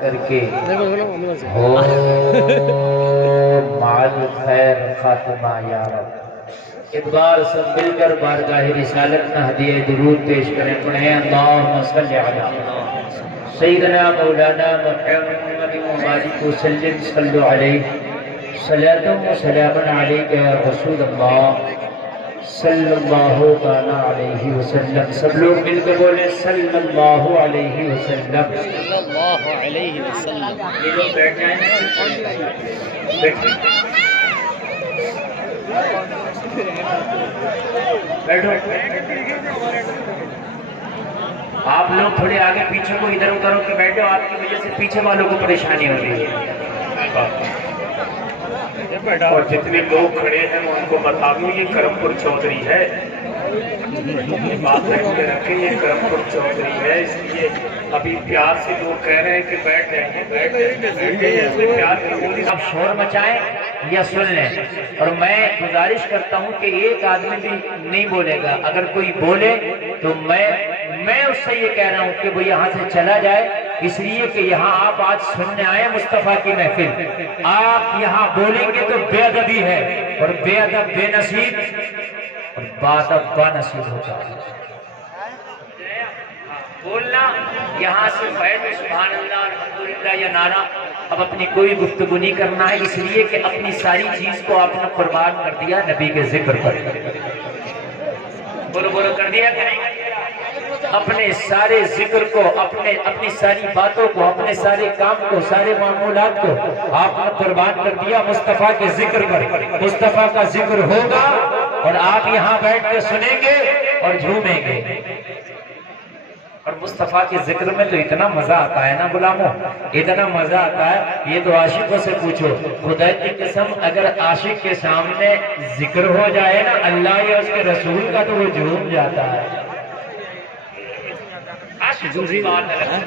करके हो माल खैर खात्मा या रब। एक बार सब मिलकर बारगाह रिसालत में हदिया दुरूद पेश करें। पढ़ें अल्लाहुम्मा सल्ली अला सय्यिदना मौलाना मुहम्मद व बारिक व सल्लिम सल्लु अलैहि सलातुम व सलामुन अलैका या रसूल अल्लाह सल्लल्लाहु अलैहि वसल्लम। सब लोग मिलकर बोले सल्लल्लाहु अलैहि वसल्लम। सल्लल्लाहु अलैहि वसल्लम। ये लोग बैठ जाए ना, बैठो। आप लोग थोड़े आगे पीछे को इधर उधर होकर बैठो, आपकी वजह से पीछे वालों को परेशानी हो रही है। और जितने लोग खड़े हैं उनको बता दूं ये करमपुर चौधरी है, बात रखें ये करमपुर चौधरी है। इसलिए अभी प्यार से लोग कह रहे हैं कि बैठ जाएंगे बैठ जाएंगे, प्यार की आप शोर मचाएं या सुन लें। और मैं गुजारिश करता हूं कि एक आदमी भी नहीं बोलेगा, अगर कोई बोले तो मैं उससे ये कह रहा हूं कि वो यहाँ से चला जाए, इसलिए कि यहाँ आप आज सुनने आए मुस्तफ़ा की महफिल। आप यहाँ बोलेंगे तो बेअदबी है, और बेअदब बेनसीब और बादब बानसीब होता है। बोलना यहाँ से बैठ सुभान अल्लाह अल्हम्दुलिल्लाह या नारा अब अपनी कोई गुफ्तगू नहीं करना है, इसलिए कि अपनी सारी चीज को आपने कुर्बान कर दिया नबी के जिक्र पर। बोलो बोलो कर दिया कि नहीं? अपने सारे जिक्र को, अपनी सारी बातों को, अपने सारे काम को, सारे मामूलात को आपने कुर्बान कर दिया मुस्तफ़ा के जिक्र पर। मुस्तफ़ा का जिक्र होगा और आप यहाँ बैठ के सुनेंगे और झूमेंगे। और मुस्तफ़ा के जिक्र में तो इतना मजा आता है ना गुलामों, इतना मजा आता है, ये तो आशिकों से पूछो। खुदा की कसम अगर आशिक के सामने जिक्र हो जाए ना अल्लाह या उसके रसूल का, तो वो झूम जाता है। बात है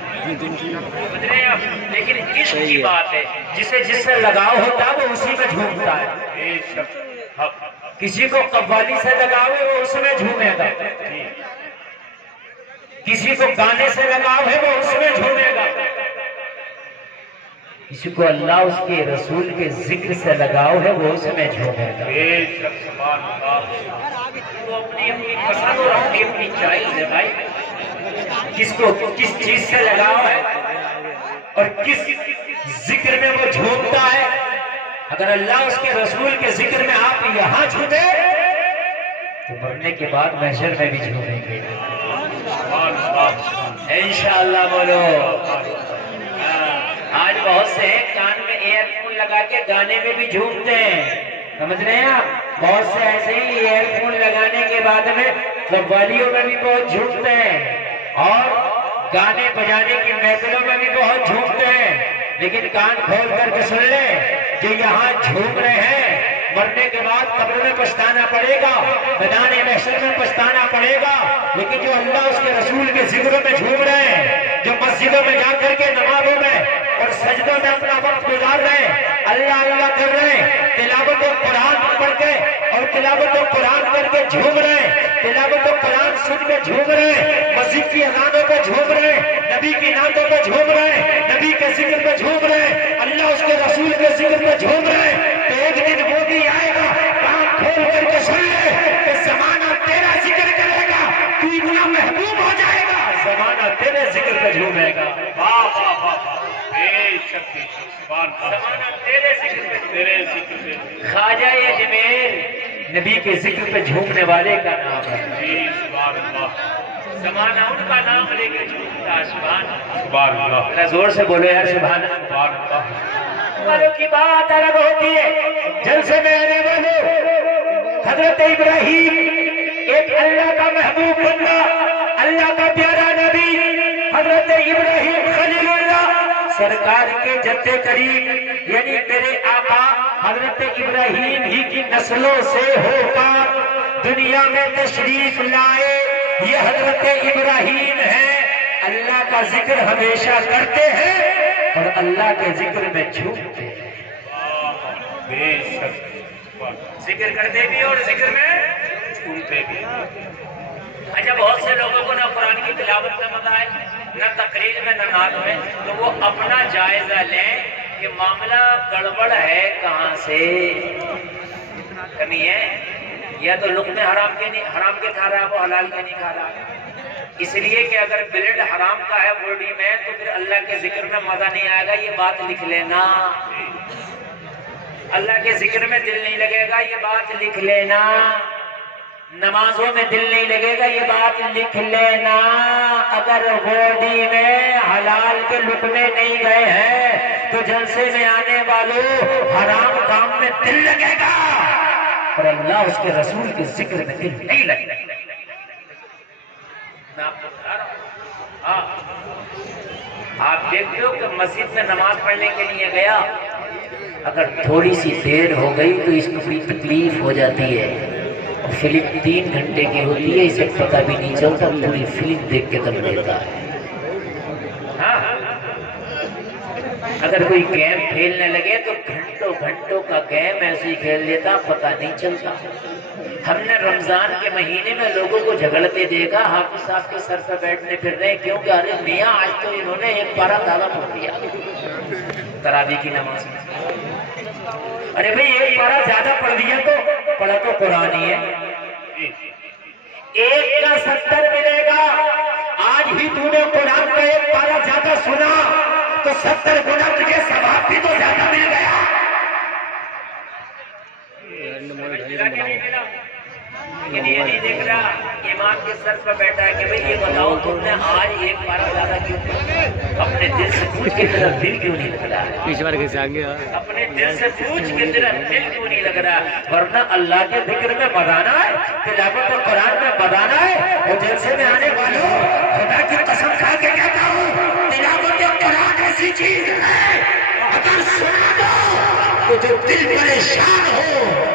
लेकिन इश्क की बात है, जिससे लगाव होता है वो उसी में झूमता है। किसी को कव्वाली से लगाव है वो उसमें झूमेगा, किसी को गाने से लगाव है वो उसमें झूमेगा, किसी को अल्लाह उसके रसूल के जिक्र से लगाव है वो उसमें झूमेगा। तो अपनी अपनी पसंद और अपनी अपनी चॉइस है भाई, किसको किस चीज से लगाव है और किस जिक्र में वो झूमता है। अगर अल्लाह उसके रसूल के जिक्र में आप यहाँ झूमे तो मरने के बाद महशर में भी झूमेंगे इंशाअल्लाह। बोलो आज बहुत से कान में एयरफोन लगा के गाने में भी झूमते हैं, समझ रहे हैं आप? बहुत से ऐसे ही एयरफोन लगाने के बाद में कव्वालियों में भी बहुत झूमते हैं और गाने बजाने की महफिलों में भी बहुत झूमते हैं। लेकिन कान खोल करके सुन ले, जो यहाँ झूम रहे हैं मरने के बाद कब्र में पछताना पड़ेगा, मैदान महशर में पछताना पड़ेगा। लेकिन जो अल्लाह उसके रसूल के जिक्र में झूम रहे हैं, जो मस्जिदों में जाकर के नमाजों में और सजदों में अपना वक्त गुजार रहे हैं, अल्लाह अल्लाह कर रहे हैं, तिलावत कुरान पढ़ के और तिलावत कुरान करके झूम रहे हैं, तिलावत कुरान सुन के झूम रहे हैं, मस्जिद की अज़ानों पे झूम रहे हैं, नबी की नातों पे झूम रहे हैं, नबी के जिक्र पे झूम रहे हैं, अल्लाह उसके रसूल के जिक्र पे झूम रहे हैं। तो एक दिन वो भी आएगा, कान खोल करके सुन ले कि ज़माना तेरा जिक्र करेगा, तू इतना महबूब हो जाएगा, ज़माना तेरे जिक्र पे झूमेगा। ज़माना तेरे जिक्र पे, ख्वाजा अजमेर नबी के जिक्र पे झूमने वाले का नाम है। ज़माना उनका नाम लेके झूमता है। सुभान अल्लाह, जोर से बोलो यार सुभान अल्लाह। वालों की बात अलग होती है, जलसे में आने वाले हजरत इब्राहिम एक अल्लाह का महबूब बंदा, अल्लाह का प्यारा नबी हजरत इब्राहिम खलीलुल्लाह सरकार के जद्दे करीब यानी मेरे आका हजरत इब्राहिम ही की नस्लों से होकर दुनिया में तशरीफ लाए। ये हजरत इब्राहिम है, अल्लाह का जिक्र हमेशा करते हैं और अल्लाह के जिक्र में झूमते हैं। जिक्र करते भी और जिक्र में झूमते भी। अच्छा, बहुत से लोगों को ना कुरान की तिलावत में मजा है, न तकरीर में न नात में, तो वो अपना जायजा लें कि मामला गड़बड़ है, कहाँ से कमी है, या तो लुक़्मे हराम के खा रहा है, वो हलाल के नहीं खा रहा है। इसलिए कि अगर ब्लड हराम का है बॉडी में तो फिर अल्लाह के जिक्र में मजा नहीं आएगा, ये बात लिख लेना। अल्लाह के जिक्र में दिल नहीं लगेगा, ये बात लिख लेना। नमाजों में दिल नहीं लगेगा, ये बात लिख लेना। अगर बॉडी में हलाल के लुक़मे नहीं गए हैं तो जलसे में आने वालों हराम काम में दिल लगेगा और अल्लाह उसके रसूल के जिक्र में दिल नहीं लगेगा। हाँ, आप देखते हो कि मस्जिद में नमाज पढ़ने के लिए गया, अगर थोड़ी सी देर हो गई तो इसको बड़ी तकलीफ हो जाती है। फिल्म 3 घंटे की होती है, इसे पता भी नहीं चलता, पूरी फिल्म देख के दम लेता है। हाँ, अगर कोई गेम खेलने लगे तो घंटों घंटों का गेम ऐसे ही खेल लेता, पता नहीं चलता। हमने रमजान के महीने में लोगों को झगड़ते देखा, हाफिज साहब के सर पर बैठने फिर रहे, क्योंकि अरे मियाँ आज तो इन्होंने एक पारा दादा पढ़ दिया तरावी की नमाज में। अरे भाई एक पारा ज्यादा पढ़ दिया तो पढ़ा तो कुरान ही है, एक का 70 मिलेगा। आज ही तूने कुरान का एक पारा ज्यादा सुना तो 70 गुना तुझे सवाब भी तो ज्यादा मिल गया। लेकिन ये नहीं देख रहा, इमाम के सर पर बैठा है कि भाई ये बताओ तुमने आज एक पारा ज्यादा क्यों, अपने दिल से पूछ के तेरा दिल क्यों नहीं लग रहा है? इस बार कैसे आएंगे? अपने दिल से पूछ के तेरा दिल क्यों नहीं लग रहा है? वरना अल्लाह के जिक्र में मदाना है, तिलावत कुरान में मदाना है। वो जलसे में आने वालों, खुदा की कसम खा के कहता हूँ, तिलावत कुरान ऐसी चीज है, अगर सुना दो तो जो दिल परेशान हो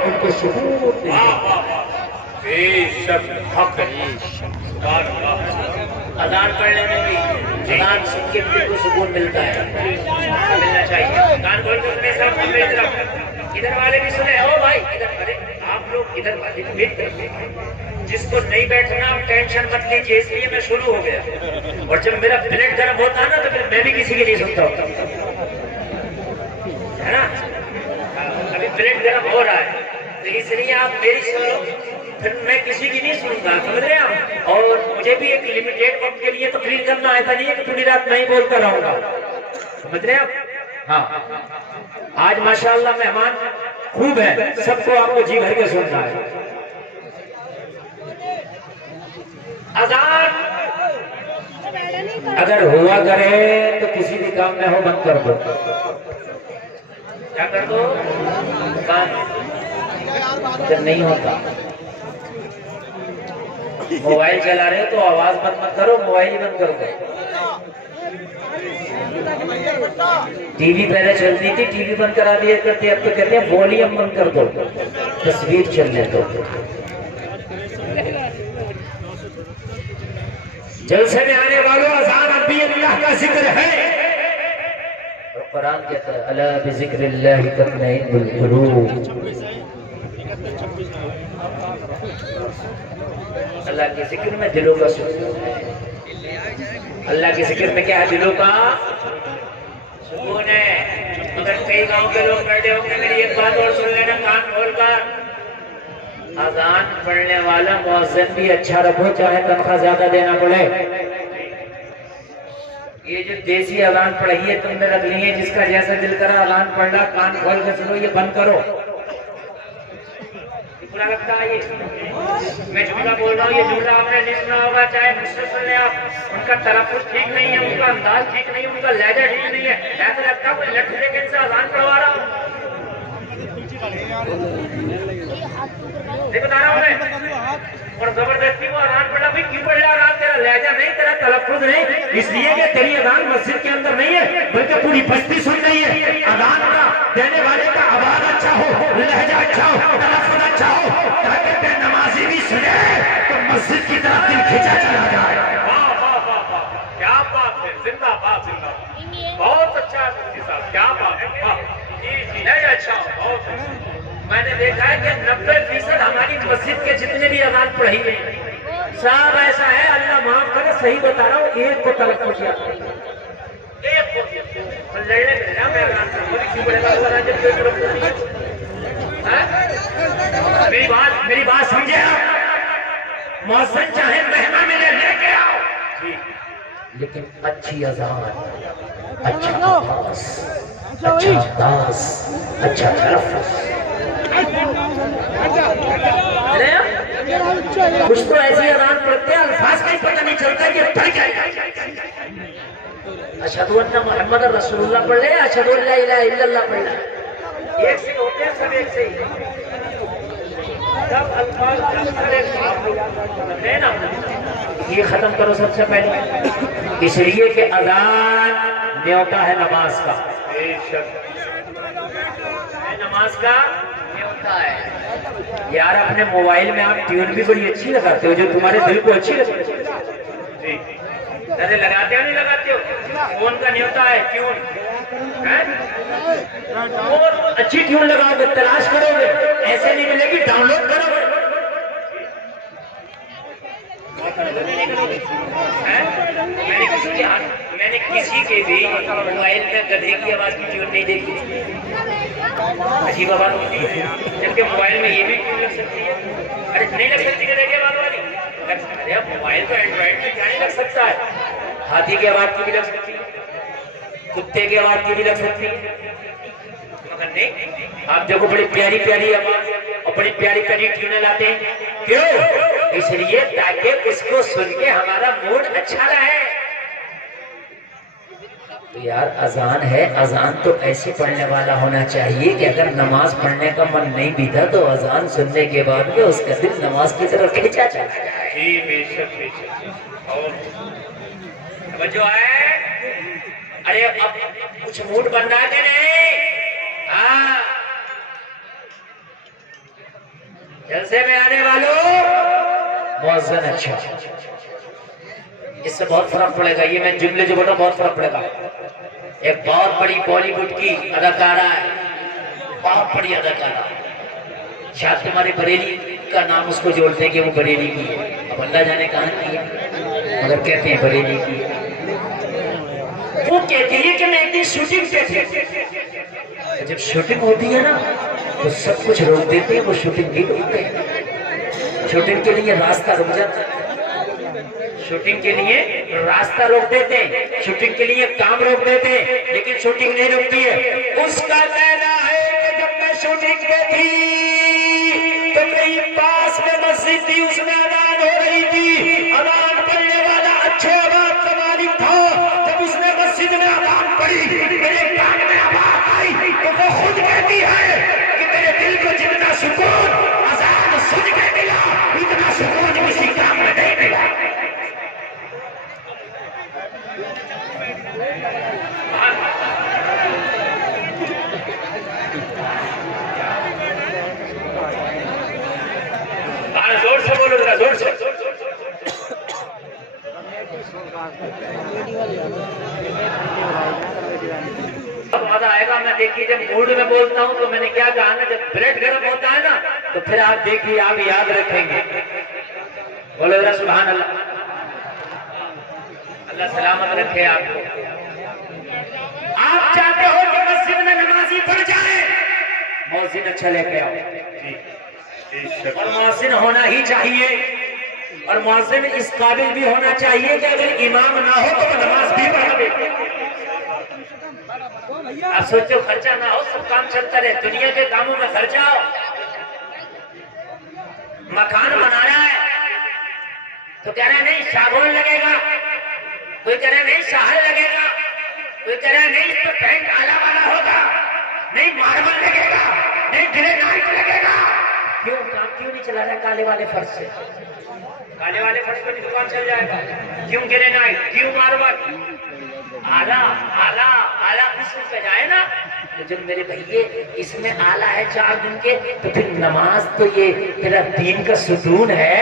उनको सुकून। अजान पढ़ने में भी अजान सुन के दिल को सुकून मिलता है, मिलना चाहिए। कान खोल के सुने सब, इधर वाले भी सुने। ओ भाई इधर, अरे आप लोग इधर वाले, जिसको नहीं बैठना टेंशन मत लीजिए, इसलिए मैं शुरू हो गया। और जब मेरा ब्लड गर्म होता है ना तो फिर मैं भी किसी के लिए सुनता हूँ, है ना। अभी ब्लड गर्म हो रहा है तो इसलिए आप मेरी सुनो, फिर मैं किसी की नहीं सुनूंगा, समझ रहे हैं आप। और मुझे भी एक लिमिटेड वक्त के लिए तकरीर करना ऐसा नहीं है कि पूरी रात मैं ही बोलता रहूंगा, समझ रहे हैं आप। हाँ, आज माशाअल्लाह मेहमान खूब है, सबको आपको जी भर के सुनना है। अजान अगर हुआ करे तो किसी भी काम में हो बंद कर दो। क्या कर दो? जब नहीं होता, मोबाइल चला रहे हो तो आवाज बंद मत करो, मोबाइल ही बंद कर दो। टीवी पहले चलती थी, टीवी बंद करा दिया करते, अब तो कहते हैं वॉल्यूम बंद कर दो, तस्वीर चलने दो। जलसे में आने वालों, अज़ान अब भी अल्लाह का जिक्र है। और कुरान कहता है अला बिज़िक्रिल्लाहि तत्मइन्नुल कुलूब। अल्लाह के जिक्र में दिलों का सुकून है। अल्लाह के जिक्र में क्या है? दिलों का सुकून है। मगर कई गांव के लोग बैठे होंगे, मेरी एक बात और सुन लेना कान खोलकर, अजान पढ़ने वाला मुअज्जिन भी अच्छा रखो, चाहे तनख्वाह ज्यादा देना पड़े। ये जो देसी अजान पढ़ी है तुमने रख ली है, जिसका जैसा दिल करा अजान पढ़ना, कान खोल के सुनो, ये बंद करो। बुरा लगता है ये, मैं जुमला बोल रहा हूँ, ये जुमला आपने नहीं सुना होगा, चाहे मुझसे सुन ले आप। उनका तलफ़्फ़ुज़ ठीक नहीं है, उनका अंदाज ठीक नहीं है, उनका लहजा ठीक नहीं है, ऐसा लगता है कोई लठ लेके इनसे अजान पढ़वा रहा हूँ। बता रहा हूँ मैं, और जबरदस्ती वो अजान पढ़ा। भाई क्यों पढ़ रहा? तेरा लहजा नहीं, तेरा तलफ़्फ़ुज़ नहीं, इसलिए कि तेरी अजान मस्जिद के अंदर नहीं है, बल्कि पूरी बस्ती सुन रही है। अजान का देने वाले का आवाज अच्छा हो, लहजा अच्छा हो, तलफ़्फ़ुज़ अच्छा हो, ताकि नमाजी भी सुने तो मस्जिद की तरफ दिल खिंचा चला जाए। वाह वाह वाह वाह, क्या बात है, जिंदाबाद जिंदाबाद, बहुत अच्छा है मुफ्ती साहब, क्या बात है। वाह जी जी, लहजा अच्छा हो, बहुत अच्छा। मैंने देखा है कि 90% हमारी मस्जिद के जितने भी अजान पढ़ी गई साहब ऐसा है, अल्लाह माफ करे, सही बता रहा हूँ, एक को तलब हो गया, एक को लड़ने में ना मैं ऐलान करूंगा कि क्यों बड़ेगा वो राजा कोई तरफ नहीं है। हाँ? मेरी बात समझे आप? मौसम चाहे महंगा मिले लेके आओ, लेकिन अच्छी अजान, अच्छा आवाज, अच्छा अंदाज, अच्छा तलफ्फुज़। कुछ तो ऐसी अजान पढ़ते हैं अल्फाज का ही पता नहीं चलता कि पढ़ क्या। अशहदु अन्ना मुहम्मद रसूलुल्लाह पढ़ ले, अशहदु अल्ला इलाहा इल्लल्लाह पढ़ ले, एक से होते हैं सब एक से ही। सब अल्फाज ना ये खत्म करो सबसे पहले, इसलिए कि अजान न्योता है नमाज का, नमाज का न्योता है। यार अपने मोबाइल में आप ट्यून भी बड़ी अच्छी लगाते हो, जो तुम्हारे दिल को अच्छी लगती है। अरे लगाते हो नहीं लगाते हो? फोन का न्योता है ट्यून, और अच्छी ट्यून लगाओगे, तलाश करोगे, ऐसे नहीं मिलेगी, डाउनलोड करोगे। मैंने किसी के भी मोबाइल में गधे की आवाज की ट्यून नहीं देखी। अजीब आवाज होती है, जबकि मोबाइल में ये भी ट्यून लग सकती है। अरे नहीं लग सकती गधे की आवाज वाली? अरे मोबाइल तो एंड्रॉइड में क्या नहीं लग सकता है? हाथी की आवाज की भी लग सकती है, कुत्ते की आवाज की भी लग सकती है, मगर नहीं, आप देखो बड़ी प्यारी प्यारी आवाज और बड़ी प्यारी प्यारी ट्यूनें लाते हैं। क्यों? इसलिए ताकि उसको सुन के हमारा मूड अच्छा रहे। तो यार अजान है, अजान तो ऐसे पढ़ने वाला होना चाहिए कि अगर नमाज पढ़ने का मन नहीं भी था तो अजान सुनने के बाद में उसका दिल नमाज की तरफ खींचा चला जाए। बेशक बेशक। और जो है, अरे अब कुछ मूड बन रहा है नहीं? हाँ, जलसे में आने वालों मुअज्जिन अच्छा, इससे बहुत फर्क पड़ेगा। ये मैं जुमले जो बोला बहुत फर्क पड़ेगा। एक बहुत बड़ी बॉलीवुड की अदाकारा है, बहुत बड़ी अदाकारा, शायद तुम्हारे बरेली का नाम उसको जोड़ते हैं कि वो बरेली की है, अब अल्लाह जाने कहाँ की है, मगर कहते हैं बरेली की। वो कहती है कि मैं एक दिन शूटिंग पे थी, जब शूटिंग होती है ना तो सब कुछ रोक देते हैं, वो शूटिंग नहीं रोकते, शूटिंग के लिए रास्ता रुक जाता है, शूटिंग के लिए रास्ता रोक देते हैं, शूटिंग के लिए काम रोक देते हैं, लेकिन शूटिंग नहीं रुकती है। उसका कहना है कि जब मैं शूटिंग पे थी तो मेरी पास में मस्जिद थी, उसमें अजान हो रही थी, अजान पढ़ने वाला अच्छे आवाज का मालिक था। जब उसने मस्जिद में अजान पढ़ी, मेरे कान में आवाज आई तो वो खुद कहती है कि मेरे दिल को जितना सुकून अजान सुन के मिला, इतना सुकून किसी काम में नहीं मिला। जोर से बोलो जरा, जोर से। अब मजा आएगा। मैं देखिए जब मूड में बोलता हूँ तो मैंने क्या कहा ना, जब ब्रेड गर्म होता है ना तो फिर आप देखिए, आप याद रखेंगे। बोलो जरा सुभान अल्लाह। अल्लाह सलामत रखे आपको। आप चाहते हो कि मस्जिद में नमाजी पढ़ जाए, मौजिन अच्छा लेके आओ, और मौजिन होना ही चाहिए, और मौजिन इस काबिल भी होना चाहिए कि अगर इमाम ना हो तो नमाज भी पढ़ा दे। आप सोचो खर्चा ना हो, सब काम चलता रहे, दुनिया के कामों में खर्चा हो। मकान बनाना है तो कह रहा नहीं सागौन लगेगा, कोई कह रहा नहीं शहर लगेगा, कोई कह रहा नहीं इस पर पेंट आला वाला होगा, नहीं मार्बल लगेगा, नहीं ग्रेनाइट लगेगा। क्यों काम क्यों नहीं चला रहा काले वाले फर्श से? काले वाले फर्श पर दुकान चल जाएगा। क्यों ग्रेनाइट, क्यों मार्बल? आला आला आला किस्म पे जाए ना, तो जब मेरे भैया इसमें आला है 4 दिन के, तो फिर नमाज तो ये तेरा दीन का सुकून है।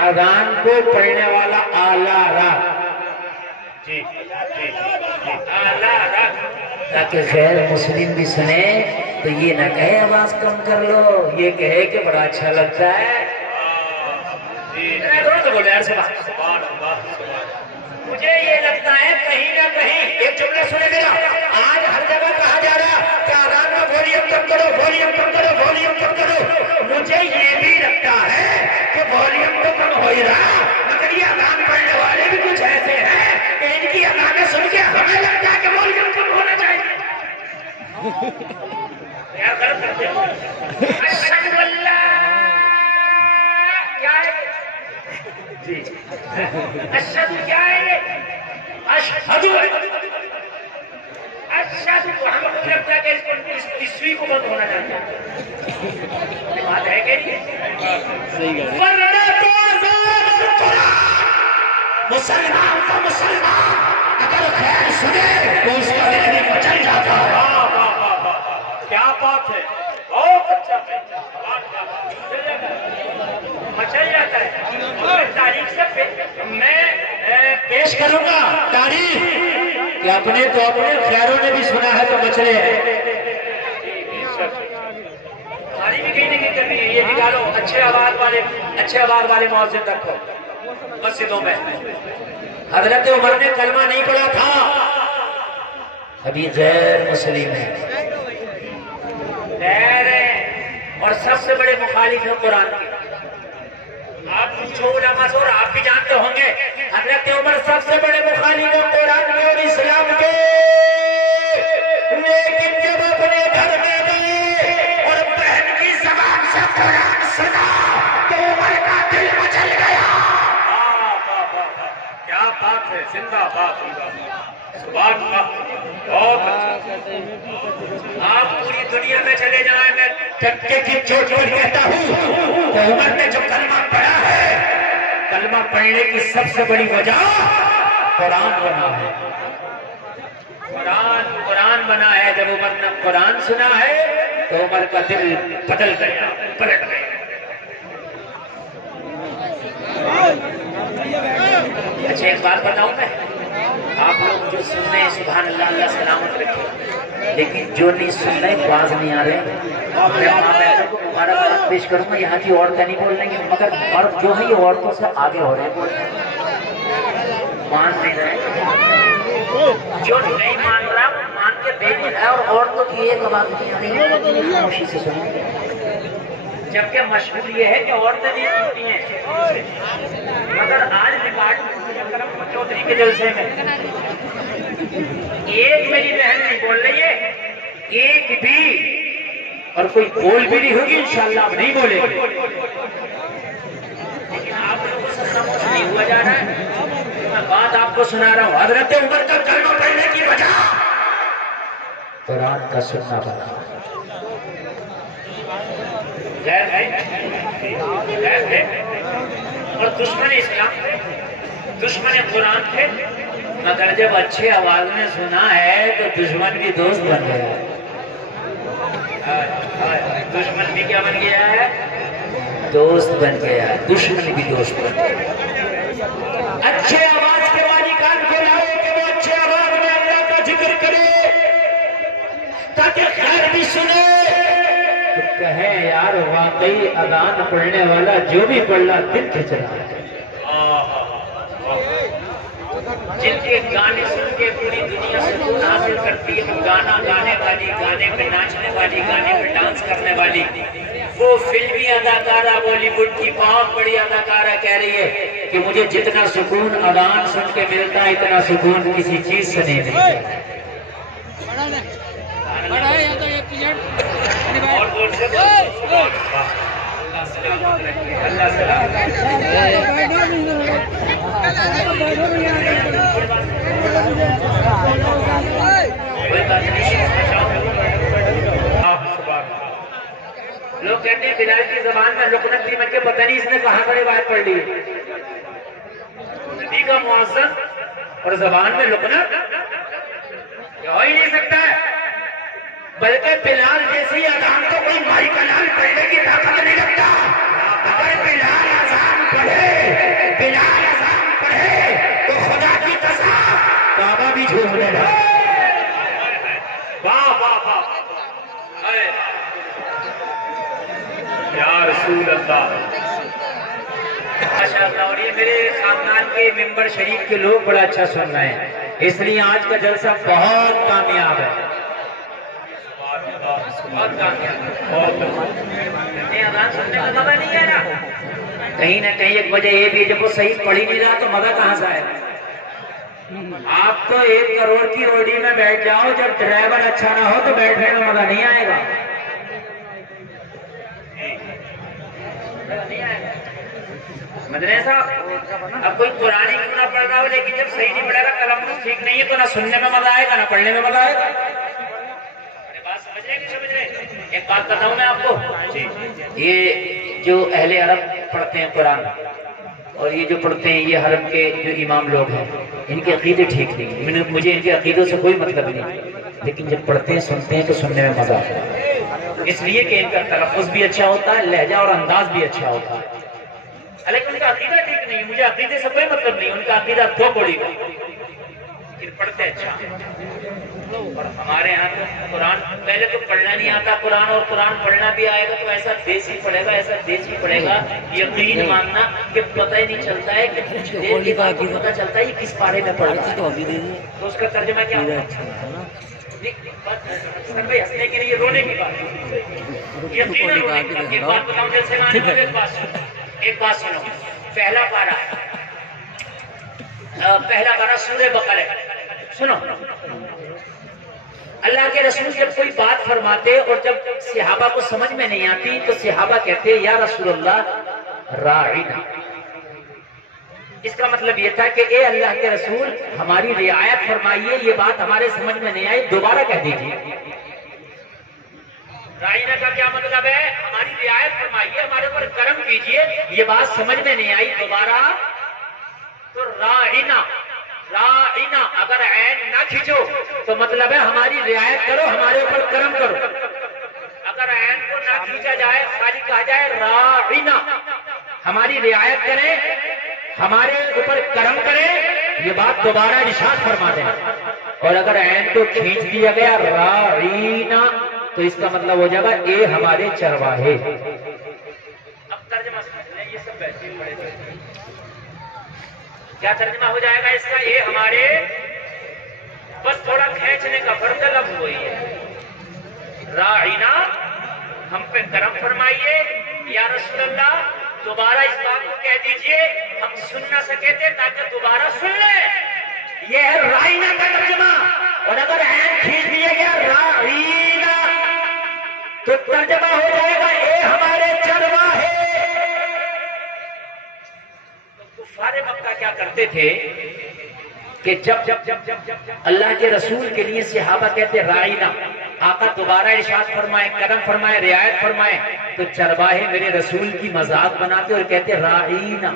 अजान को पढ़ने वाला आला रख, जी आला रख, ताकि गैर मुस्लिम भी सुने तो ये ना कहे आवाज कम कर लो, ये कहे कि बड़ा अच्छा लगता है। से बोलो यार सुभान। सुभान अल्लाह, सुभान अल्लाह। मुझे ये लगता है कहीं ना कहीं एक जुमला सुने मेरा, आज हर जगह कहा जा रहा कि आजान में वॉल्यूम कम करो, वॉल्यूम कम करो, वॉल्यूम कम करो। मुझे ये भी लगता है कि वॉल्यूम तो कम हो ही रहा, मगर ये अजान पढ़ने वाले भी कुछ ऐसे हैं कि इनकी अजानें सुन के हमें लगता है कि वॉल्यूम कम होना चाहिए। क्या करते हो? अशहदु अल्लाह क्या है जी? अशहदु क्या है? अशहदु अशहदु हमको लगता है कि इसको ईस्वी को बंद होना चाहिए। बात है कि सही कह रहे वरना तो मुसलमान का मुसलमान अगर खैर सुने तो उसका दिल भी मचल जाता है। वाह, वाह, वाह, वाह। क्या बात है, बहुत अच्छा है। मचल जाता है। और तारीख से मैं पेश करूंगा तारीफ कि अपने तो अपने खैरों ने भी सुना है तो मचले हैं। तारीफ भी कहीं नहीं करनी है, ये निकालो अच्छे आवाज वाले मौजिन रखो मस्जिदों में। हजरत उमर ने कलमा नहीं पढ़ा था, अभी गैर मुस्लिम है, गैर है और सबसे बड़े मुखालिफ है कुरान के। आप पूछो उलमा से और आप भी जानते होंगे हजरत उमर सबसे बड़े मुखालिफ है कुरान के और इस्लाम के। लेकिन जब अपने घर में गए और बहन की ज़बान से कुरान सुना तो उमर का दिल मचल गया। क्या बात है, जिंदाबाद, सुभान अल्लाह, बहुत अच्छा। आप पूरी दुनिया में चले जाएं, मैं टक्के की चोट पर कहता हूँ तो उमर ने जो कलमा पढ़ा है, कलमा पढ़ने की सबसे बड़ी वजह कुरान बना है। कुरान बना है। जब उमर ने कुरान सुना है तो उमर का दिल बदल गया, पलट गया। अच्छा एक बात बताऊं मैं, आप लोग जो सुन रहे हैं सुभान अल्लाह, अल्लाह सलामत रखे, लेकिन जो नहीं सुन रहे बाज नहीं आ रहे। मैं माँ बहनों को मुबारकबाद पेश करूंगा, यहाँ की औरतें नहीं बोल रही हैं, मगर मर्द जो है ये औरतों से आगे हो रहे हैं, बोल मान नहीं रहे। जो नहीं मान रहा वो मान के दे नहीं रहा है, और औरतों की एक बात नहीं आ रही है, खामोशी से सुनो। जबकि मशहूर ये है कि औरतें नहीं सुनती हैं, मगर आज करमपुर चौधरी के जलसे में एक मेरी बहन नहीं बोल रही है, एक भी, और कोई बोल भी नहीं होगी इंशाल्लाह, अब नहीं बोलेगी। लेकिन आप लोगों से समझ नहीं हुआ जा रहा है। मैं बात आपको सुना रहा हूँ, हजरत उमर का कलमा पढ़ने की वजह कुरान का सुनना बना। और दुश्मन इस्लाम थे, दुश्मन कुरान थे, मगर जब अच्छे आवाज में सुना है तो दुश्मन भी दोस्त बन गया। दुश्मन भी क्या बन गया है? दोस्त बन गया। दुश्मन भी दोस्त बन गया। अच्छे आवाज के वाली कान को लाओ कि वो अच्छे आवाज में अल्लाह का जिक्र करे ताकि खैर भी सुने, तो कहे यार वाकई अजान पढ़ने वाला जो भी पढ़ना दिल खिंच रहा है। जिनके गाने सुन के पूरी दुनिया सुकून हासिल करती है, वो गाना गाने वाली, गाने पे नाचने वाली, गाने पे डांस करने वाली, वो फिल्मी अदाकारा, बॉलीवुड की बहुत बड़ी अदाकारा कह रही है कि मुझे जितना सुकून अजान सुन के मिलता है इतना सुकून किसी चीज से नहीं मिलता। और जोर से अल्लाह सलामत लोग कहते हैं बिलाल की जबान में लुकनत थी, मैं पता नहीं इसने कहां बड़े बात पढ़ ली। नबी का मुअज्जम और जबान में लुकनत हो ही नहीं सकता है। बल्कि बिलाल जैसी अजान तो कोई माई का लाल पढ़ने की ताकत नहीं रखता। अगर बिलाल अजान पढ़े तो खुदा की कसम काबा भी झूम लेगा। वाह वाह वाह, या रसूल अल्लाह, माशाअल्लाह। और ये मेरे खानदान के मेंबर शरीफ के लोग बड़ा अच्छा सुन रहे हैं, इसलिए आज का जलसा बहुत कामयाब है, बहुत कामयाब है। अजान सुनने का मजा नहीं है ना, कहीं ना कहीं एक वजह ये भी, जब वो सही पढ़ ही नहीं रहा तो मजा कहाँ से आएगा। आप तो 1 करोड़ की ओडी में बैठ जाओ, जब ड्राइवर अच्छा ना हो तो बैठने में मजा नहीं आएगा। मदने साहब, अब कोई पुरानी क्यों ना पढ़ रहा हो, लेकिन जब सही नहीं पढ़ेगा, तलफ्फुज़ ठीक नहीं है, तो ना सुनने में मजा आएगा ना पढ़ने में मजा आएगा। बात समझ रहे कि समझ रहे? एक बात बताऊं मैं आपको, ये जो अहले अरब पढ़ते हैं कुरान, और ये जो पढ़ते हैं ये हरम के जो इमाम लोग हैं, इनके अकीदे ठीक नहीं, मुझे इनके अकीदों से कोई मतलब नहीं, लेकिन जब पढ़ते हैं सुनते हैं तो सुनने में मजा आता है, इसलिए कि इनका तलफ्फुज़ भी अच्छा होता है, लहजा और अंदाज भी अच्छा होता है। लेकिन उनका अकीदा ठीक नहीं, मुझे अकीदे से कोई मतलब नहीं, उनका अकीदा दो कोड़ी का, लेकिन पढ़ते अच्छा। और हमारे यहाँ तो कुरान पहले तो पढ़ना नहीं आता कुरान, और कुरान पढ़ना भी आएगा तो ऐसा देसी पढ़ेगा, ऐसा देसी पढ़ेगा, यकीन मानना कि पता ही नहीं चलता है कि कुछ देर के बाद पता चलता है ये किस पारे में पढ़ रहा है। तो उसका तर्जुमा क्या होगा? हंसने के लिए रोने की बात, यकीन एक बात बताऊं, जैसे एक बात सुनो, पहला पारा सूरह बकरा, सुनो। अल्लाह के रसूल जब कोई बात फरमाते और जब सहाबा को समझ में नहीं आती तो सहाबा कहते या रसूलल्लाह राइना। इसका मतलब ये था कि ए अल्लाह के रसूल हमारी रियायत फरमाइए, ये बात हमारे समझ में नहीं आई, दोबारा कह दीजिए। राइना का क्या मतलब है? हमारी रियायत फरमाइए, हमारे ऊपर करम कीजिए, ये बात समझ में नहीं आई, दोबारा। तो राइना, राइना अगर ऐन ना खींचो तो मतलब है हमारी रियायत करो, हमारे ऊपर करम करो। अगर ऐन को ना खींचा जाए, खाली कहा जाए राइना, हमारी रियायत करें, हमारे ऊपर करम करें, ये बात दोबारा इरशाद फरमा दें। और अगर ऐन को खींच दिया गया राइना तो इसका मतलब हो जाएगा ए हमारे चरवाहे। अब तर्जुमा समझ, ये सब वैसे ही पड़ेगा, क्या तर्जुमा हो जाएगा इसका? ये हमारे, बस थोड़ा खींचने का फर्क लफ्ज़ हुई है। राइना, हम पे करम फरमाइए या रसूलल्लाह, दोबारा इस बात को कह दीजिए, हम सुन ना सके थे ताकि दोबारा सुन ले। ये है राइना का तर्जुमा। और अगर ऐन खींच दिया गया राइना तो तर्जुमा हो जाएगा ए हमारे चरवाहे। कुफ़ारे मक्का क्या करते थे कि जब अल्लाह के रसूल के लिए सहाबा कहते राइना, आका दोबारा इरशाद फरमाए, करम फरमाए, रियायत फरमाए, तो चरवाहे मेरे रसूल की मजाक बनाते और कहते राइना,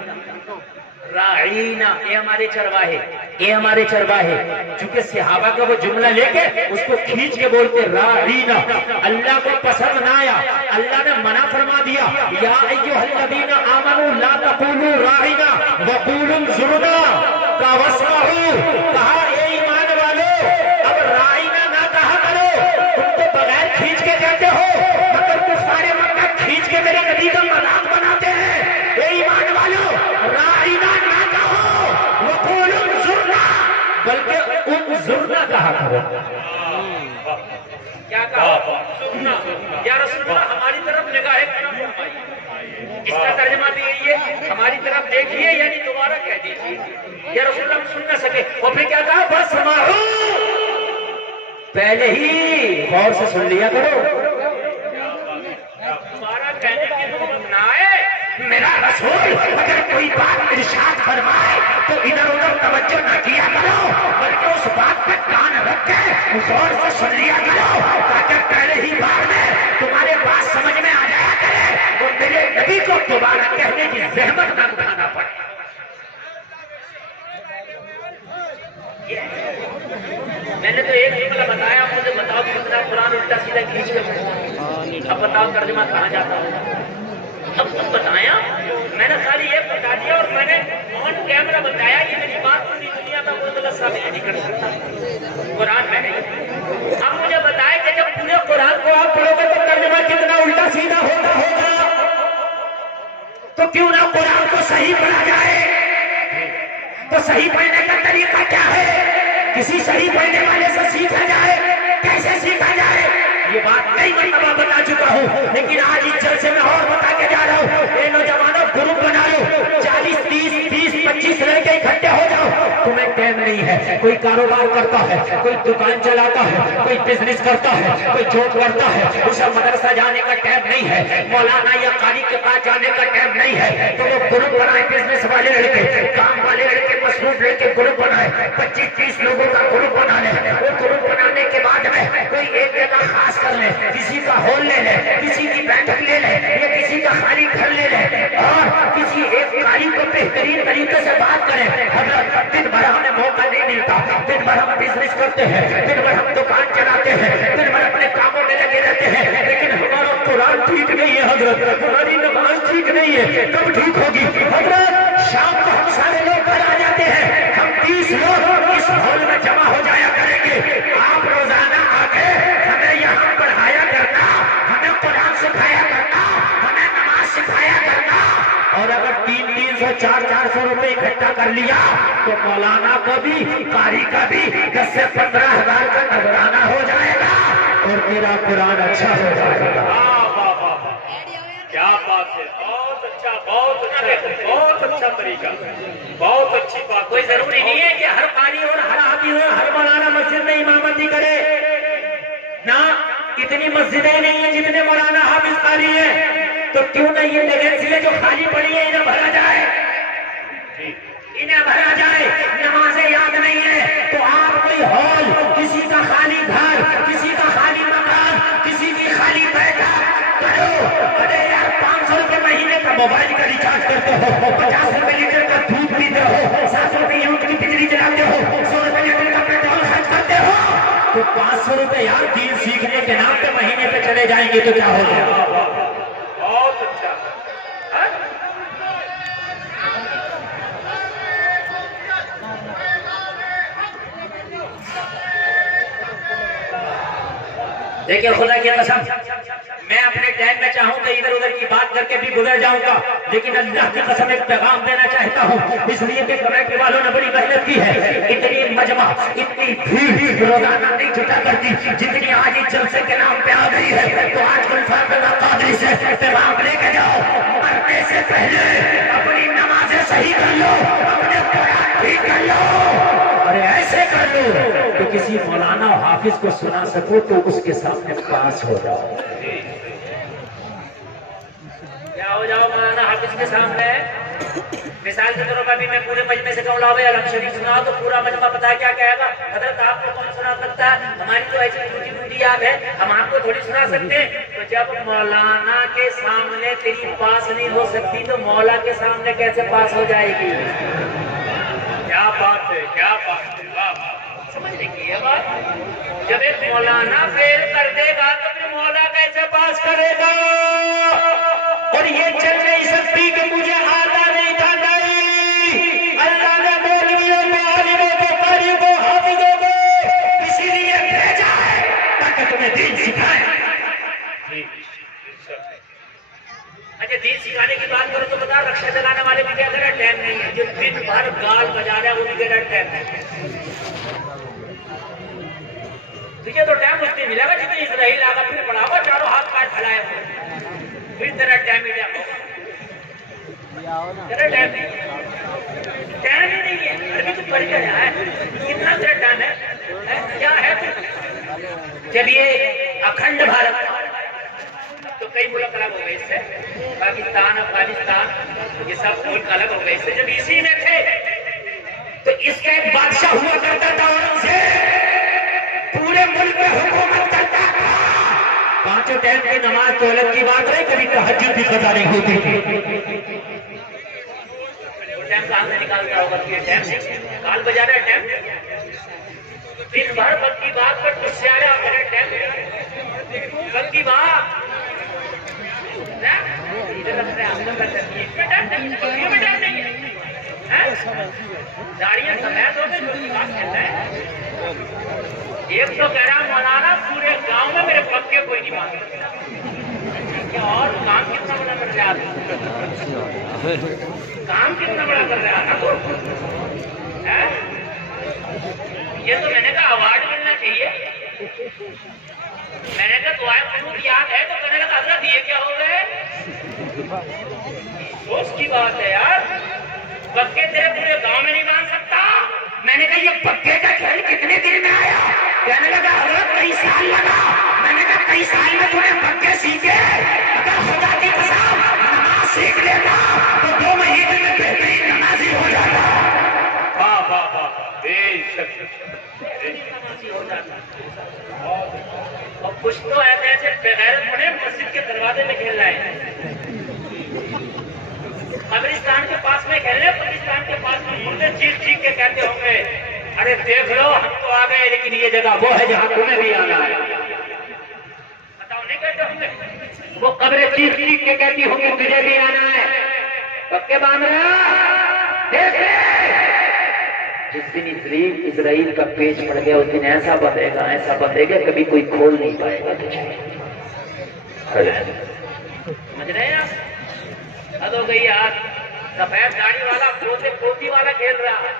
राइना, ये हमारे चरवाहे, ये हमारे चरवाहे। चूंकि सहाबा का वो जुमला लेके उसको खींच के बोलते राइना, अल्लाह को पसंद ना आया, अल्लाह ने मना फरमा दिया, या अय्युहल्लज़ीना आमनू ला तक़ूलू राइना वक़ूलू ज़ुरना का वस्महू, कहा ए ईमान वालों अब राइना ना कहा करो, तुम तो बगैर खींच के कहते हो, मगर कुफ़ारे मक्का खींच के मेरे नबी का मजाक बनाते हैं। ए ईमान वालों राइना ना कहो, वक़ूलू ज़ुरना, बल्कि उन्ज़ुरना कहा करो। क्या कहा? सुनना। या रसूलल्लाह हमारी तरफ निगाहें करम फरमाइए, इसका तर्जुमा भी यही है, हमारी तरफ देखिए, यानी दोबारा कह दीजिए या रसूलल्लाह हम सुन न सके। और फिर क्या कहा? बस समाओ, पहले ही गौर से सुन लिया करो, तुम्हारा कहने की जरूरत ना आए। मेरा रसूल अगर कोई बात इरशाद फरमाए तो इधर उधर तवज्जो न किया करो, बल्कि उस बात पर कान रख के गौर से सुन लिया करो, ताकि पहले ही बार में तुम्हारे बात समझ में आ जाया करे और मेरे नबी को दोबारा कहने की जहमत न उठाना पड़े। मैंने तो एक जुमला बताया, मुझे बताओ कितना कुरान उल्टा सीधा खींच के, अब बताओ तर्जुमा कहाँ जाता है? अब तुम बताया, मैंने खाली ये बता दिया और मैंने ऑन कैमरा बताया, ये मेरी बात पूरी दुनिया का कोई गलत साबित नहीं कर सकता, कुरान में है। अब मुझे बताया कि जब पूरे कुरान को आप पढ़ोगे तो तर्जुमा कितना उल्टा सीधा होता होगा, तो क्यों ना कुरान को सही पढ़ा जाए तो सही पढ़ने का तरीका क्या है? किसी सही पढ़ने वाले से सीखा जाए, कैसे सीखा जाए? ये बात कई मरतबा बता चुका हूँ, लेकिन आज इस जलसे में और बता के जा रहा हूँ। ये नौजवानों ग्रुप बना लो, 40, 30, 20, 25 लड़के इकट्ठे हो जाओ। तुम्हें टाइम नहीं है, कोई कारोबार करता है, कोई दुकान चलाता है, कोई बिजनेस करता है, कोई जॉब करता है, उसे मदरसा जाने का टाइम नहीं है, मौलाना या कारी के पास जाने का टाइम नहीं है, तो वो ग्रुप बनाए, बिजनेस वाले लड़के, काम वाले लड़के, मसरूफ लड़के ग्रुप बनाए, 25-30 लोगों का ग्रुप बना ले। वो ग्रुप बनाने के बाद में कोई एक जगह खास कर ले, किसी का हॉल ले ले, किसी की बैठक ले ले, या किसी का खाली घर ले ले, और किसी एक कारी को बेहतरीन तरीके से बात करें। हजरत दिन भर हमें मौका नहीं मिलता, दिन भर हम बिजनेस करते हैं, दिन भर हम दुकान चलाते हैं, दिन भर अपने कामों में लगे रहते हैं, लेकिन हमारा कुरान ठीक नहीं है हजरत, हमारी नमाज ठीक नहीं है। कब ठीक होगी हजरत? शाम को हम सारे लोग घर आ जाते हैं, हम 30 लोग इस हॉल में जमा हो जाया करेंगे। आप रोजाना आके हमें यहाँ पढ़ाया करना, हमें कुरान सिखाया करना, हमें नमाज सिखाया करना। और अगर 300, 400 रुपए इकट्ठा कर लिया तो मौलाना का भी, कारी का भी 10 से 15 हजार का नजराना हो जाएगा और तेरा कुरान अच्छा हो जाएगा। क्या बात है, बहुत अच्छा, बहुत अच्छा, बहुत अच्छा तरीका, बहुत अच्छी बात। कोई जरूरी नहीं है कि हर कारी और हर हाफी हो, हर मौलाना मस्जिद में इमामती करे ना। इतनी मस्जिदें नहीं है जितने मौलाना हाफिज कारी है, तो क्यों नहीं ये वैकेंसी जो खाली पड़ी है इन्हें भरा जाए, इन्हें भरा जाए। नमाजें याद नहीं है तो आप कोई हॉल, किसी का खाली घर, किसी का खाली मकान, किसी की खाली बैठक करो। अरे यार 500 रुपए महीने का मोबाइल का रिचार्ज करते हो, 50 रुपए लीटर का दूध पीते हो, 700 रुपए यूनिट की बिजली चलाते हो, 100 रुपए लीटर का पेट्रोल खर्च करते हो, तो 500 रुपए यार दीन सीखने के नाम पे महीने पे चले जाएंगे तो क्या होगा? बहुत अच्छा। देखिए खुदा की कसम, मैं अपने टाइम में चाहूँ तो इधर उधर की बात करके भी गुजर जाऊंगा, लेकिन अल्लाह की कसम एक पैगाम देना चाहता हूँ, इसलिए कि कमेटी वालों ने बड़ी मेहनत की है। इतनी मजमा, इतनी भीड़ रोजाना नहीं जुटा करती जितनी आज इस जलसे के नाम पे आ गई है। तो आज कादरी से पैगाम लेके जाओ, मरने से पहले अपनी नमाजें सही कर लो, अपने कुरान ठीक कर लो, और ऐसे कर लो कि किसी मौलाना हाफिज को सुना सको तो उसके सामने पास हो जाओ। क्या हो जाओ मौलाना हाफिज के सामने? मिसाल के तौर पर भी मैं पूरे मजमे से कहूँ लाओ भाई अलहम शरीफ सुनाओ, तो पूरा मजमा पता है क्या कहेगा? हजरत आपको कौन सुना सकता है? हमारी तो ऐसी टूटी याद है, हम आपको थोड़ी सुना सकते हैं। तो जब मौलाना के सामने तेरी पास नहीं हो सकती तो मौला के सामने कैसे पास हो जाएगी? क्या बात है, क्या बात है, वाह। समझ लीजिए बात। जब एक मौलाना फेल कर देगा तो फिर मौला कैसे पास करेगा? और ये चल नहीं सकती कि मुझे आता नहीं था, नहीं। अल्लाह ने मौलवियों को, आलिमों को, कारियों को, हाफिजों को इसीलिए भेजा है ताकि तुम्हें दीन सिखाए। अच्छा दीन सिखाने की बात करो तो बता, रक्षा चलाने वाले भी क्या कर रहा है? टाइम नहीं है। जो दिन भर गाल बजा रहा है वो भी कह रहा है टाइम नहीं। तुझे तो टाइम उससे मिलेगा जितनी इसराइल आगा फिर पढ़ाओगा, चारों हाथ पैर फैलाए फिर तेरा टाइम ही टाइम होगा। तेरा टाइम नहीं है, टाइम ही नहीं है। अभी तो पढ़ क्या है, कितना तेरा टाइम है, क्या है? जब ये अखंड भारत तो कई मुल्क अलग हो गए इससे, पाकिस्तान, अफगानिस्तान, ये सब मुल्क अलग हो गए इससे। जब इसी में थे तो इसका एक बादशाह हुआ करता था, औरंगजेब पूरे मुल्क में हुकूमत करता था। 5 टाइम की नमाज तो अलग की बात है, कभी तहज्जुद भी कज़ा नहीं होती थी। वो टाइम कहाँ से निकालता होगा? टाइम काल बजा रहा है, टाइम दिन भर वक्त की बात पर गुस्से आ रहा है, टाइम वक्त की बात गाड़ियां सफेद हो गई, एक तो कह रहा मौलाना पूरे गांव में मेरे पक्के कोई नहीं मांगता, और काम कितना बड़ा अच्छा काम कितना बड़ा कर रहा है ना है? ये तो मैंने कहा अवार्ड मिलना चाहिए। मैंने कहा तो आए फरूक याद है तो मैंने कहा हजरत ये क्या हो गए? सोच की बात है यार, पक्के तेरे पूरे गांव में नहीं बांध सकता। मैंने कहा ये पक्के का खेल कितने दिन में आया? कहने लगा हजरत कई साल लगा। मैंने कहा कई साल में तूने पक्के सीखे? अगर खुदा की कसम नमाज सीख लेता तो 2 महीने में बेहतरीन नमाजी हो जाता। वाह वाह वाह, बेशक हो जाता। और कुछ तो ऐसे बगैर मुझे मस्जिद के दरवाजे में खेल रहे हैं, कब्रिस्तान के पास में खेल रहे, कब्रिस्तान के पास में मुर्दे चीख के कहते होंगे अरे देख लो हम तो आ गए, लेकिन ये जगह वो है जहाँ तुम्हें भी आना है। बताओ नहीं कहते होंगे? वो कब्रें चीख के कहती होंगी तुझे भी आना है। पक्के बांध रहा देख ले। जिस दिन इजराइल का पेज पड़ गया उस दिन ऐसा बंधेगा कभी कोई खोल नहीं पाएगा तुझे। समझ रहे हैं आप? हद हो गई यार। सफेद दाढ़ी वाला पोती वाला खेल रहा है,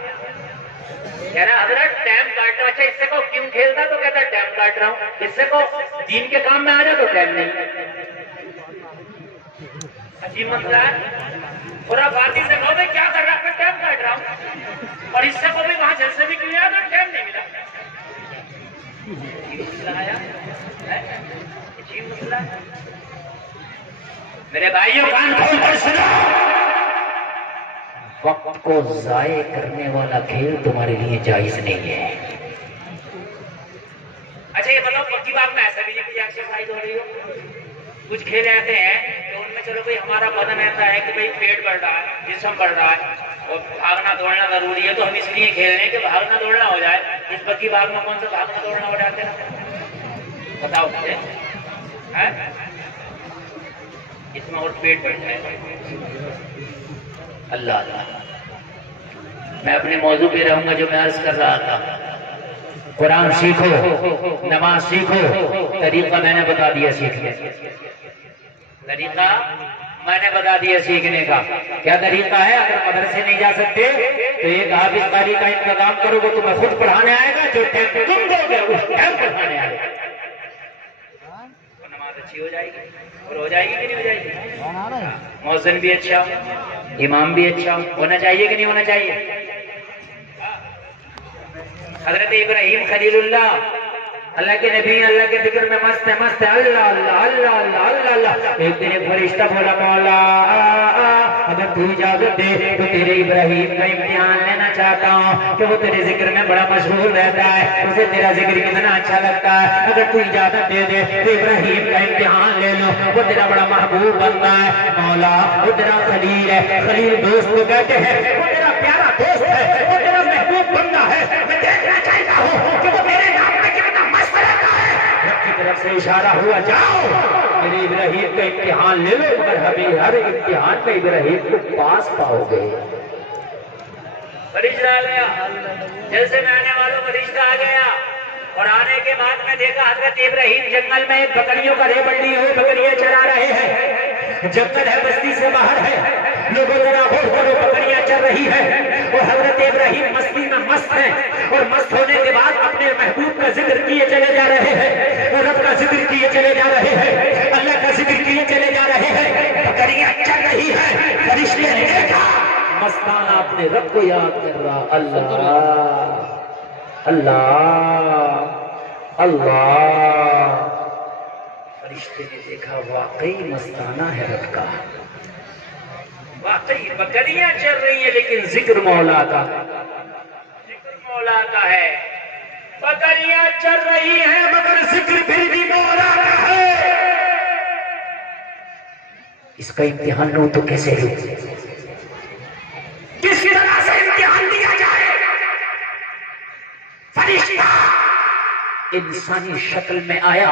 कह रहा हजरत टाइम काट रहा। अच्छा इससे को क्यों खेलता? तो कहता टाइम काट रहा हूँ। इससे को दीन के काम में आ जा तो टाइम नहीं। अजीब मसला है। पूरा बाती से कहो क्या कर रहा है? टाइम काट रहा हूँ। और इससे को भी वहां जैसे भी क्यों आया टाइम नहीं मिला। अजीब मसला है। मेरे भाइयों कान खोल कर सुनो, वक्त को जाये करने वाला खेल तुम्हारे लिए जायज नहीं है। अच्छा ये बताओ पक्की बात में ऐसा भी नहीं कि एक्सरसाइज हो रही हो। कुछ खेल ऐसे हैं तो उनमें चलो भाई हमारा बदन ऐसा है कि भाई पेट बढ़ रहा है, जिस्म बढ़ रहा है और भागना दौड़ना जरूरी है, तो हम इसलिए खेल रहे हैं कि भागना दौड़ना हो जाए। इस पक्की बात में कौन सा भागना दौड़ना हो जाते हैं बताओ मुझे? इसमें और पेट बढ़ जाए। अल्लाह अल्लाह। मैं अपने मौजू पे रहूंगा जो मैं अर्ज कर रहा था। कुरान सीखो, नमाज सीखो, तरीका मैंने बता दिया सीखने। तरीका मैंने बता दिया सीखने का। क्या तरीका है? अगर मदरसे नहीं जा सकते तो एक हाफिज कारी का इंतजाम करोगे, तुम्हें खुद पढ़ाने आएगा। जो टाइम तुम दोगे उस टाइम पढ़ाने आएगा। नमाज अच्छी हो जाएगी और हो जाएगी कि नहीं हो जाएगी? मौज़िन भी अच्छा हो, इमाम भी अच्छा होना चाहिए कि नहीं होना चाहिए? हजरत इब्राहिम खलीलुल्लाह अल्लाह के नबी, अल्लाह के जिक्र में मस्त है अल्लाह अल्लाह अल्लाह अल्लाह अल्लाह अल्लाह। एक दिन एक फरिश्ता बोला मौला अगर तू इजाजत दे तो तेरे इब्राहिम का इम्तिहान लेना चाहता हूँ कि वो तेरे जिक्र में बड़ा मशहूर रहता है, उसे तेरा जिक्र कितना अच्छा लगता है। अगर तू इजाजत दे दे तो इब्राहिम का इम्तिहान ले लो, वो तेरा बड़ा महबूब बनता है। मौला वो तेरा खलील है, खलील दोस्त को कहते हैं, वो तेरा प्यारा दोस्त है, वो तेरा महबूब बनता है। मैं देखना चाहता हूँ कि वो मेरे नाम में कितना मस्त रहता है। रब की तरफ से इशारा हुआ जाओ मेरे इब्राहिम का इम्तिहान ले लो, मगर हमें हर इम्तिहान में इब्राहिम को पास पाओगे। फरिश्ता आ गया, जैसे मैं आने वालों फरिश्ता आ गया और आने के बाद में देखा हजरत इब्राहिम जंगल में बकरियों का रेबड़ी हुई बकरियां चरा रहे हैं। जंगल है, बस्ती से बाहर है, लोगों जरा घोड़ों बकरियां चल रही है और हजरत इब्राहिम मस्ती में मस्त है और मस्त होने के बाद अपने महबूब का जिक्र किए चले जा रहे हैं और रब का जिक्र किए चले जा रहे हैं, अल्लाह का जिक्र किए चले जा रहे हैं। बकरियां चल रही है, फरिश्ते ने देखा मस्ताना अपने रब को याद कर रहा, अल्लाह अल्लाह अल्लाह। फरिश्ते ने देखा वाकई मस्ताना है रब का, वाकई बकरियां चल रही है लेकिन जिक्र मौला का, जिक्र मौला का है। बकरियां चल रही है मगर जिक्र फिर भी मौला का है। इसका इम्तिहान लो तो कैसे लो? किस तरह से इम्तिहान दिया जाए? फरिश्ता इंसानी शक्ल में आया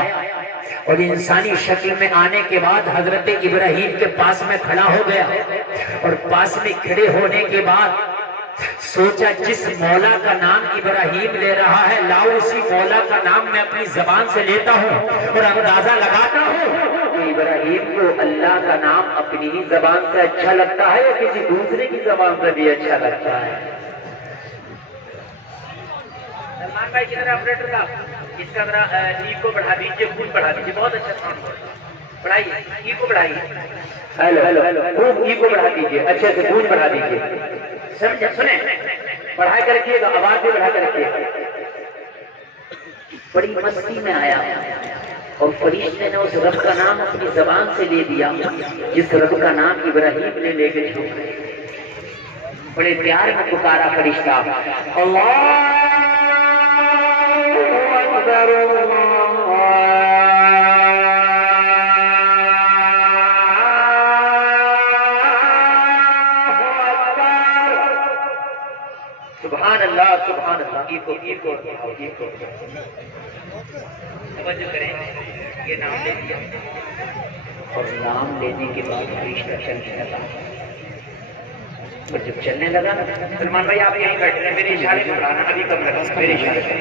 और इंसानी शक्ल में आने के बाद हजरत इब्राहिम के पास में खड़ा हो गया और पास में खड़े होने के बाद सोचा जिस मौला का नाम इब्राहिम ले रहा है लाओ उसी मौला का नाम मैं अपनी जबान से लेता हूँ और अंदाजा लगाता हूँ कि इब्राहिम इब्राहिम को अल्लाह का नाम अपनी ही जबान से अच्छा लगता है या किसी दूसरे की जबान से भी अच्छा लगता है? सलमान भाई की तरह ऑपरेटर का इसका जरा ई को बढ़ा दीजिए, फुल बढ़ा दीजिए, बहुत अच्छा साउंड बढ़ाइए, ई को बढ़ाइए। हेलो हेलो खूब ई को बढ़ा दीजिए, अच्छे से गूंज बढ़ा दीजिए, समझे? सुने, बढ़ा कर रखिएगा, आवाज भी बढ़ा कर रखिएगा। बड़ी मस्ती में आया और फरिश्ते ने उस रब का नाम अपनी जबान से ले दिया जिस रब का नाम इब्राहिम ने लेके छोड़। बड़े प्यार में पुकारा फरिश्ता, अल्लाह अकबर, सुभान अल्लाह सुभान अल्लाह। ये करें, ये नाम ले लिया और नाम लेने के बाद फरिश्ता चलने लगा। और जब चलने लगा, सलमान भाई आप यहीं बैठे हैं, मेरे इशारे में बढ़ाना, अभी कम लगा, मेरे इशारे से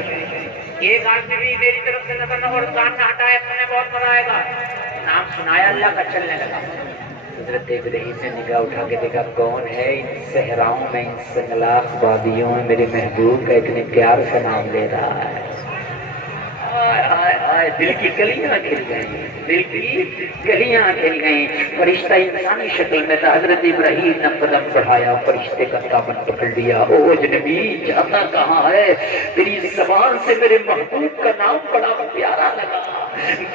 एक आदमी भी मेरी तरफ से नजर और कान न हटाए, तुम्हें बहुत मजा आएगा। नाम सुनाया अल्लाह का, चलने लगा। हजरत इब्राहीम ने निगाह उठा के देखा, कौन है इन सहराओं में, इन संगलाख वादियों में मेरे महबूब का इतने प्यार से नाम ले रहा है। आय आय आय, दिल की कलियां खिल गई, दिल की कलियां खिल गई। फरिश्ता इंसानी शक्ल में था। हजरत इब्राहीम ने कदम बढ़ाया, फरिश्ते का दामन पकड़ लिया। ओ अजनबी, जाता कहाँ है? तेरी जबान से मेरे महबूब का नाम बड़ा प्यारा लगा,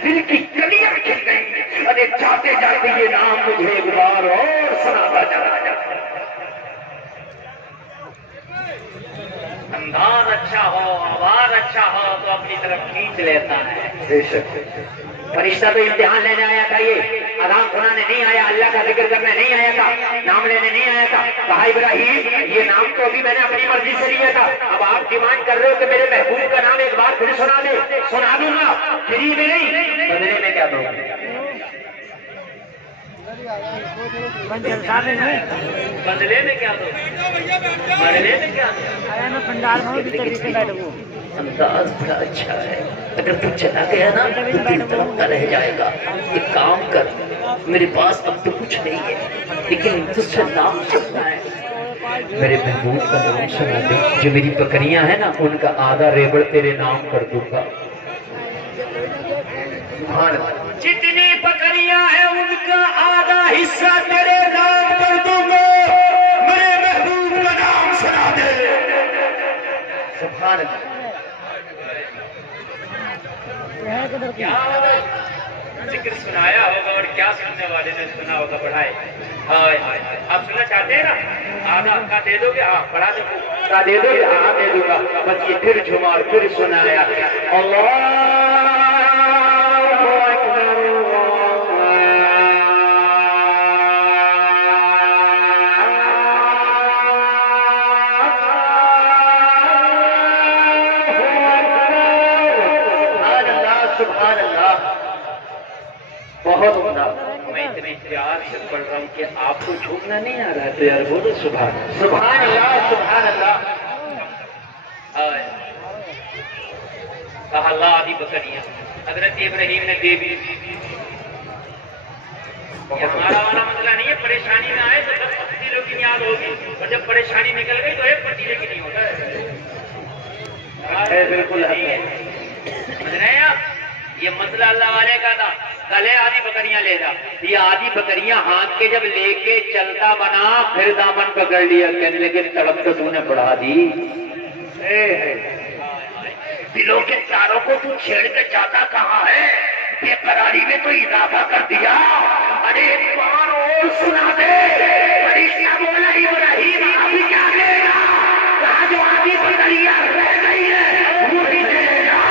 दिल की कलियां खिल गई। अरे जाते जाते ये नाम मुझे एक बार और सुनाता चला जा। अंदाज अच्छा हो, आवाज अच्छा हो तो अपनी तरफ खींच लेता है। फरिश्ता तो इम्तिहान लेने आया था, ये अज़ान सुनाने नहीं आया, अल्लाह का जिक्र करने नहीं आया था, नाम लेने नहीं आया था। कहा इब्राहीम, ये नाम तो अभी मैंने अपनी मर्जी से लिया था, अब आप डिमांड कर रहे हो कि मेरे महबूब का नाम एक बार फिर सुना दे। सुना दूंगा, फ्री में नहीं, बदले में क्या दूंगा? बदले में क्या दो? बदले में क्या दो? अंदाज बड़ा अच्छा है। अगर तू चला गया ना तो दिल तड़पता रह जाएगा। एक काम कर, मेरे पास अब तो कुछ नहीं है, लेकिन तुझसे नाम सुनना है। मेरे महबूब का नाम सुना दे। जो मेरी बकरियां हैं ना, उनका आधा रेबड़ तेरे नाम कर दूंगा। जितनी बकरियां हैं उनका आधा हिस्सा तेरे नाम कर दूंगा। मेरे महबूब का नाम सुना दे। सुभान अल्लाह। क्या जिक्र सुनाया होगा और क्या सुनने वाले ने सुना होगा, बढ़ाए। आप सुनना चाहते हैं ना? आधा का दे दोगे? हाँ, बढ़ा दो का दे दोगे? हाँ दे दूंगा। बस ये फिर झुमार फिर सुनाया, अल्लाह सुभान अल्लाह। बहुत उम्दा। मैं इतने प्यार से पढ़ रहा हूँ कि आपको झूमना नहीं आ रहा है, तो यार बोलो सुभान सुभान अल्लाह सुभान अल्लाह। कहा अल्लाह आदि बकरियां हजरत इब्राहीम ने दे दी। हमारा वाला मसला नहीं है, परेशानी में आए तो 10 पतीलों की याद होगी, और जब परेशानी निकल गई तो एक पतीले की नहीं होता है। बिल्कुल समझ रहे हैं आप? ये मसला अल्लाह वाले का था। कल आधी बकरियां ले जा, ये आधी बकरियां हाथ के जब लेके चलता बना, फिर दामन पकड़ लिया, कहने लगे तड़प तो तूने बढ़ा दी। दिलों के तारों को तू छेड़ के जाता कहाँ है? बेकरारी में तो इजाफा कर दिया। अरे एक बार और सुना दे। फरिश्ता बोला इब्राहीम अभी क्या लेगा? कहा जो आधी बकरियां रह गई है वो भी दे देगा।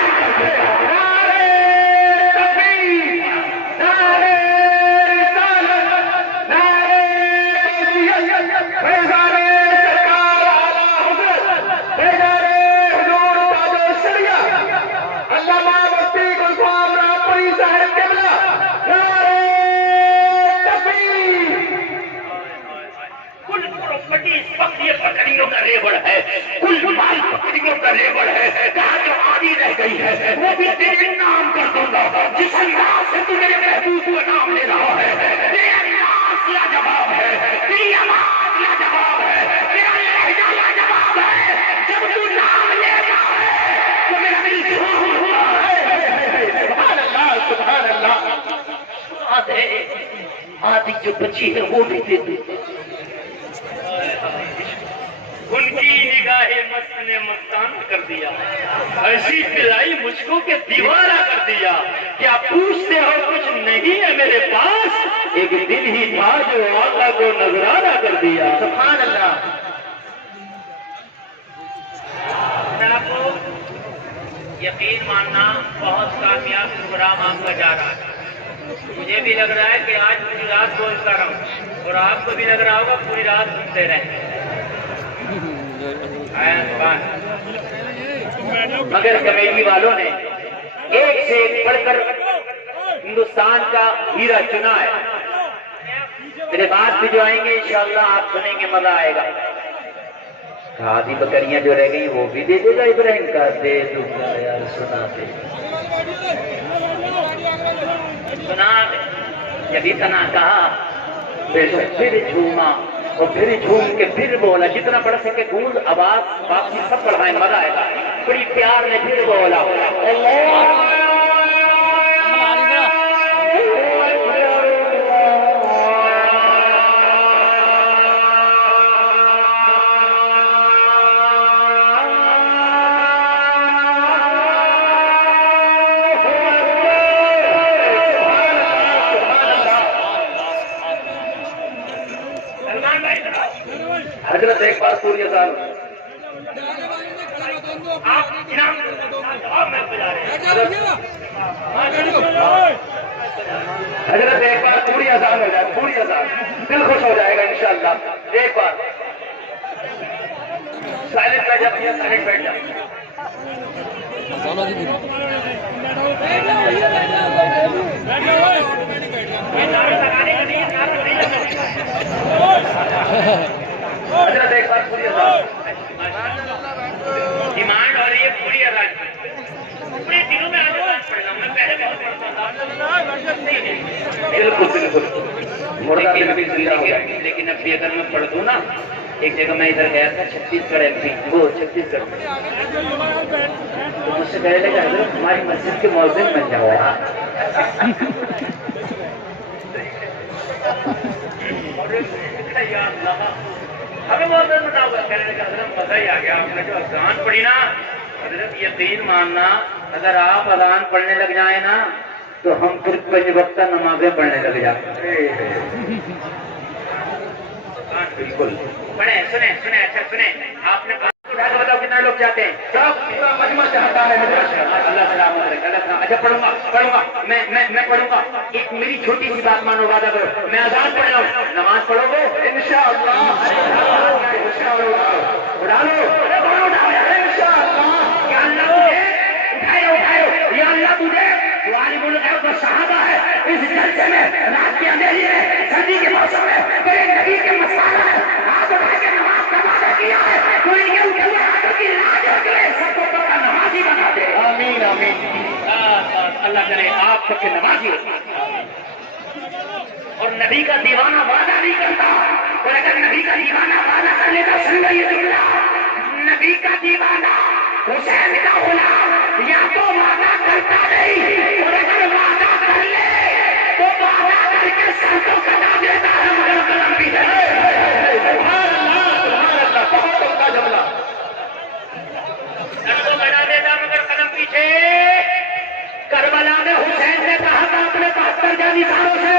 बकरियों का रेवड़ है, कुल माल बकरियों का रेवड़ है। कहा जो आधी रह गई है वो भी तेरे बाद है आधी जो बची है वो भी दे दे। उनकी निगाहें मस्त ने मस्ताना कर दिया, ऐसी पिलाई मुझको के दीवाना कर दिया। क्या पूछते हो कुछ नहीं है मेरे पास, एक दिन ही था जो आका को नजराना कर दिया। सुभान अल्लाह। आपको यकीन मानना बहुत कामयाब प्रोग्राम आपका जा रहा है। मुझे भी लग रहा है कि आज पूरी रात बोलता रहूं और आपको भी लग रहा होगा पूरी रात सुनते रहे। मगर कमेटी वालों ने एक से एक बढ़कर हिंदुस्तान का हीरा चुना है। मेरे बाद भी जो आएंगे इंशाअल्लाह आप सुनेंगे, मजा आएगा। आधी बकरियां जो रह गई वो भी दे देगा इब्राहिम का, दे दूंगा यार, सुना दे सुना दे। जब इतना कहा फिर झूमा और फिर झूम के फिर बोला, जितना बढ़ सके गूंज आवाज बाकी सब बढ़ाए, मजा आएगा। बड़ी प्यार ने फिर बोला हजरत एक बार सूर्य साहब आप इनाम जवाब में बजा रहे हैं। हजरत एक बार पूरी आसान हो जाए, पूरी आसान, दिल खुश हो जाएगा इंशाअल्लाह। एक बार साइलेंट बैठ जा, साइलेंट बैठ जा। हजरत एक बार पूरी आसान डिमांड हो रही है पूरी आवाज पूरे दिनों में आवाज पढ़ना। मैं पहले बहुत पढ़ता था। बिल्कुल बिल्कुल मुर्दा दिल भी जिंदा हो जाएगी। लेकिन अब भी अगर मैं पढ़ दूं ना, एक जगह मैं इधर गया था छत्तीसगढ़ MP, वो छत्तीसगढ़ तो मुझसे कहने लगा हजरत हमारी मस्जिद के मौज़िन बन जाओ यार। हमें बहुत बताओ, कहने लगा हजरत मजा ही आ गया। आपने जो अज़ान पढ़ी ना, हजरत यकीन मानना अगर आप अज़ान पढ़ने लग जाए ना तो हम फिर 5 वक्त नमाजें पढ़ने लग जाते। बिल्कुल पढ़े, सुने सुने, अच्छा सुने। आपने बताओ कितना लोग चाहते हैं? सब पूरा मजमा चाहता है। अल्लाह सलामत रखे, अल्लाह सलामत। अच्छा पढ़ूंगा पढ़ूंगा, मैं पढ़ूंगा। एक मेरी छोटी सी बात मानो, वादा करो, मैं अज़ान पढ़ रहा हूँ, नमाज पढ़ोगे इंशाअल्लाह। उठा लो इंशाअल्लाह। या अल्लाह तुझे उठाए उठाए, या अल्लाह तुझे साहबा है इस जलसे में, रात के अंधेरी में, सर्दी के मौसम में तेरे नबी के मसाला है, हाथ उठा के नमाज का वादा किया है। कोई के उठे हुए हाथों की लाज होती है, सबको पक्का नमाजी बना दे। आमीन आमीन। अल्लाह करे आप सबके नमाजी हो। और नबी का दीवाना वादा नहीं करता, और अगर नबी का दीवाना वादा कर लेता, सुन ये जुमला, नबी का दीवाना हुसैन का गुलाम या तो वादा करता नहीं, और अगर वादा कर ले तो वादा करके सर को कटा देता है, मगर कलम भी है। सुभान अल्लाह, बहुत अच्छा जुमला। सर को कटा देता मगर कदम पीछे। करबला में हुसैन ने कहा था अपने 72 जानिसारों से,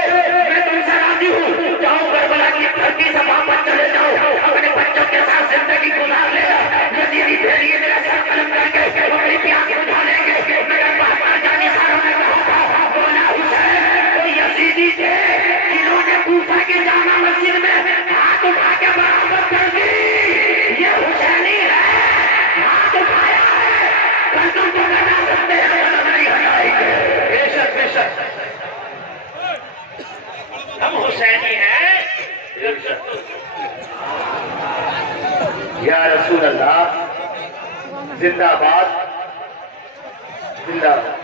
मैं तुमसे राजी हूँ, जाओ करबला की धरती से वापस चले जाओ, अपने बच्चों के साथ जिंदगी गुजार ले। यजीदी भेड़िए मेरा सर कलम करके अपनी प्यास बुझा लेंगे, मगर 72 जानिसारों ने कहा था, बोला हुसैन तो यजीदी थे जिन्होंने कूफा की जामा मस्जिद में हाथ उठा के बरामद कर दी, ये हुसैनी है, हाथ उठाया है, कल तुमको बता सकते हैं, नहीं हटाएंगे। बेशक बेशक हम हुसैनी हैं। या रसूल अल्लाह, जिंदाबाद जिंदाबाद।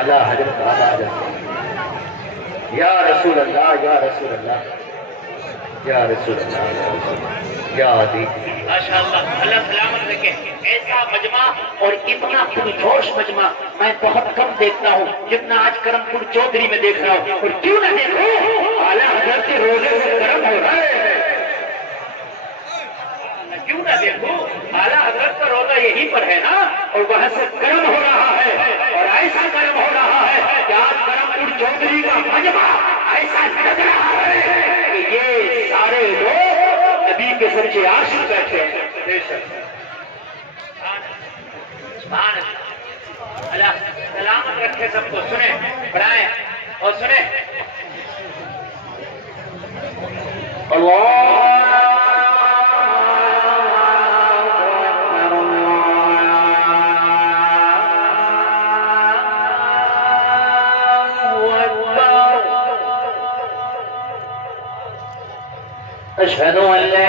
आला हजरत आबाद, या रसूल अल्लाह, या रसूल अल्लाह। या रसूल अल्लाह या दी माशाअल्लाह, अल्लाह सलामत रखे। ऐसा मजमा और इतना पुरजोश मजमा मैं बहुत कम देखता हूँ जितना आज करमपुर चौधरी में देख रहा हूँ। और क्यों ना देखो, आला हजरत के रोजे से गर्म हो रहा है। क्यों ना देखो, आला हजरत का रोजा यहीं पर है ना, और वहां से गर्म हो रहा है। और ऐसा गर्म हो रहा है कि आज करमपुर चौधरी का मजमा ऐसा लग रहा है कि ये सारे लोग नबी के सच्चे आशिक बैठे हैं। अल्लाह सलामत रखे सबको। सुने, पढ़ाए और सुने। अशहदु अल्ला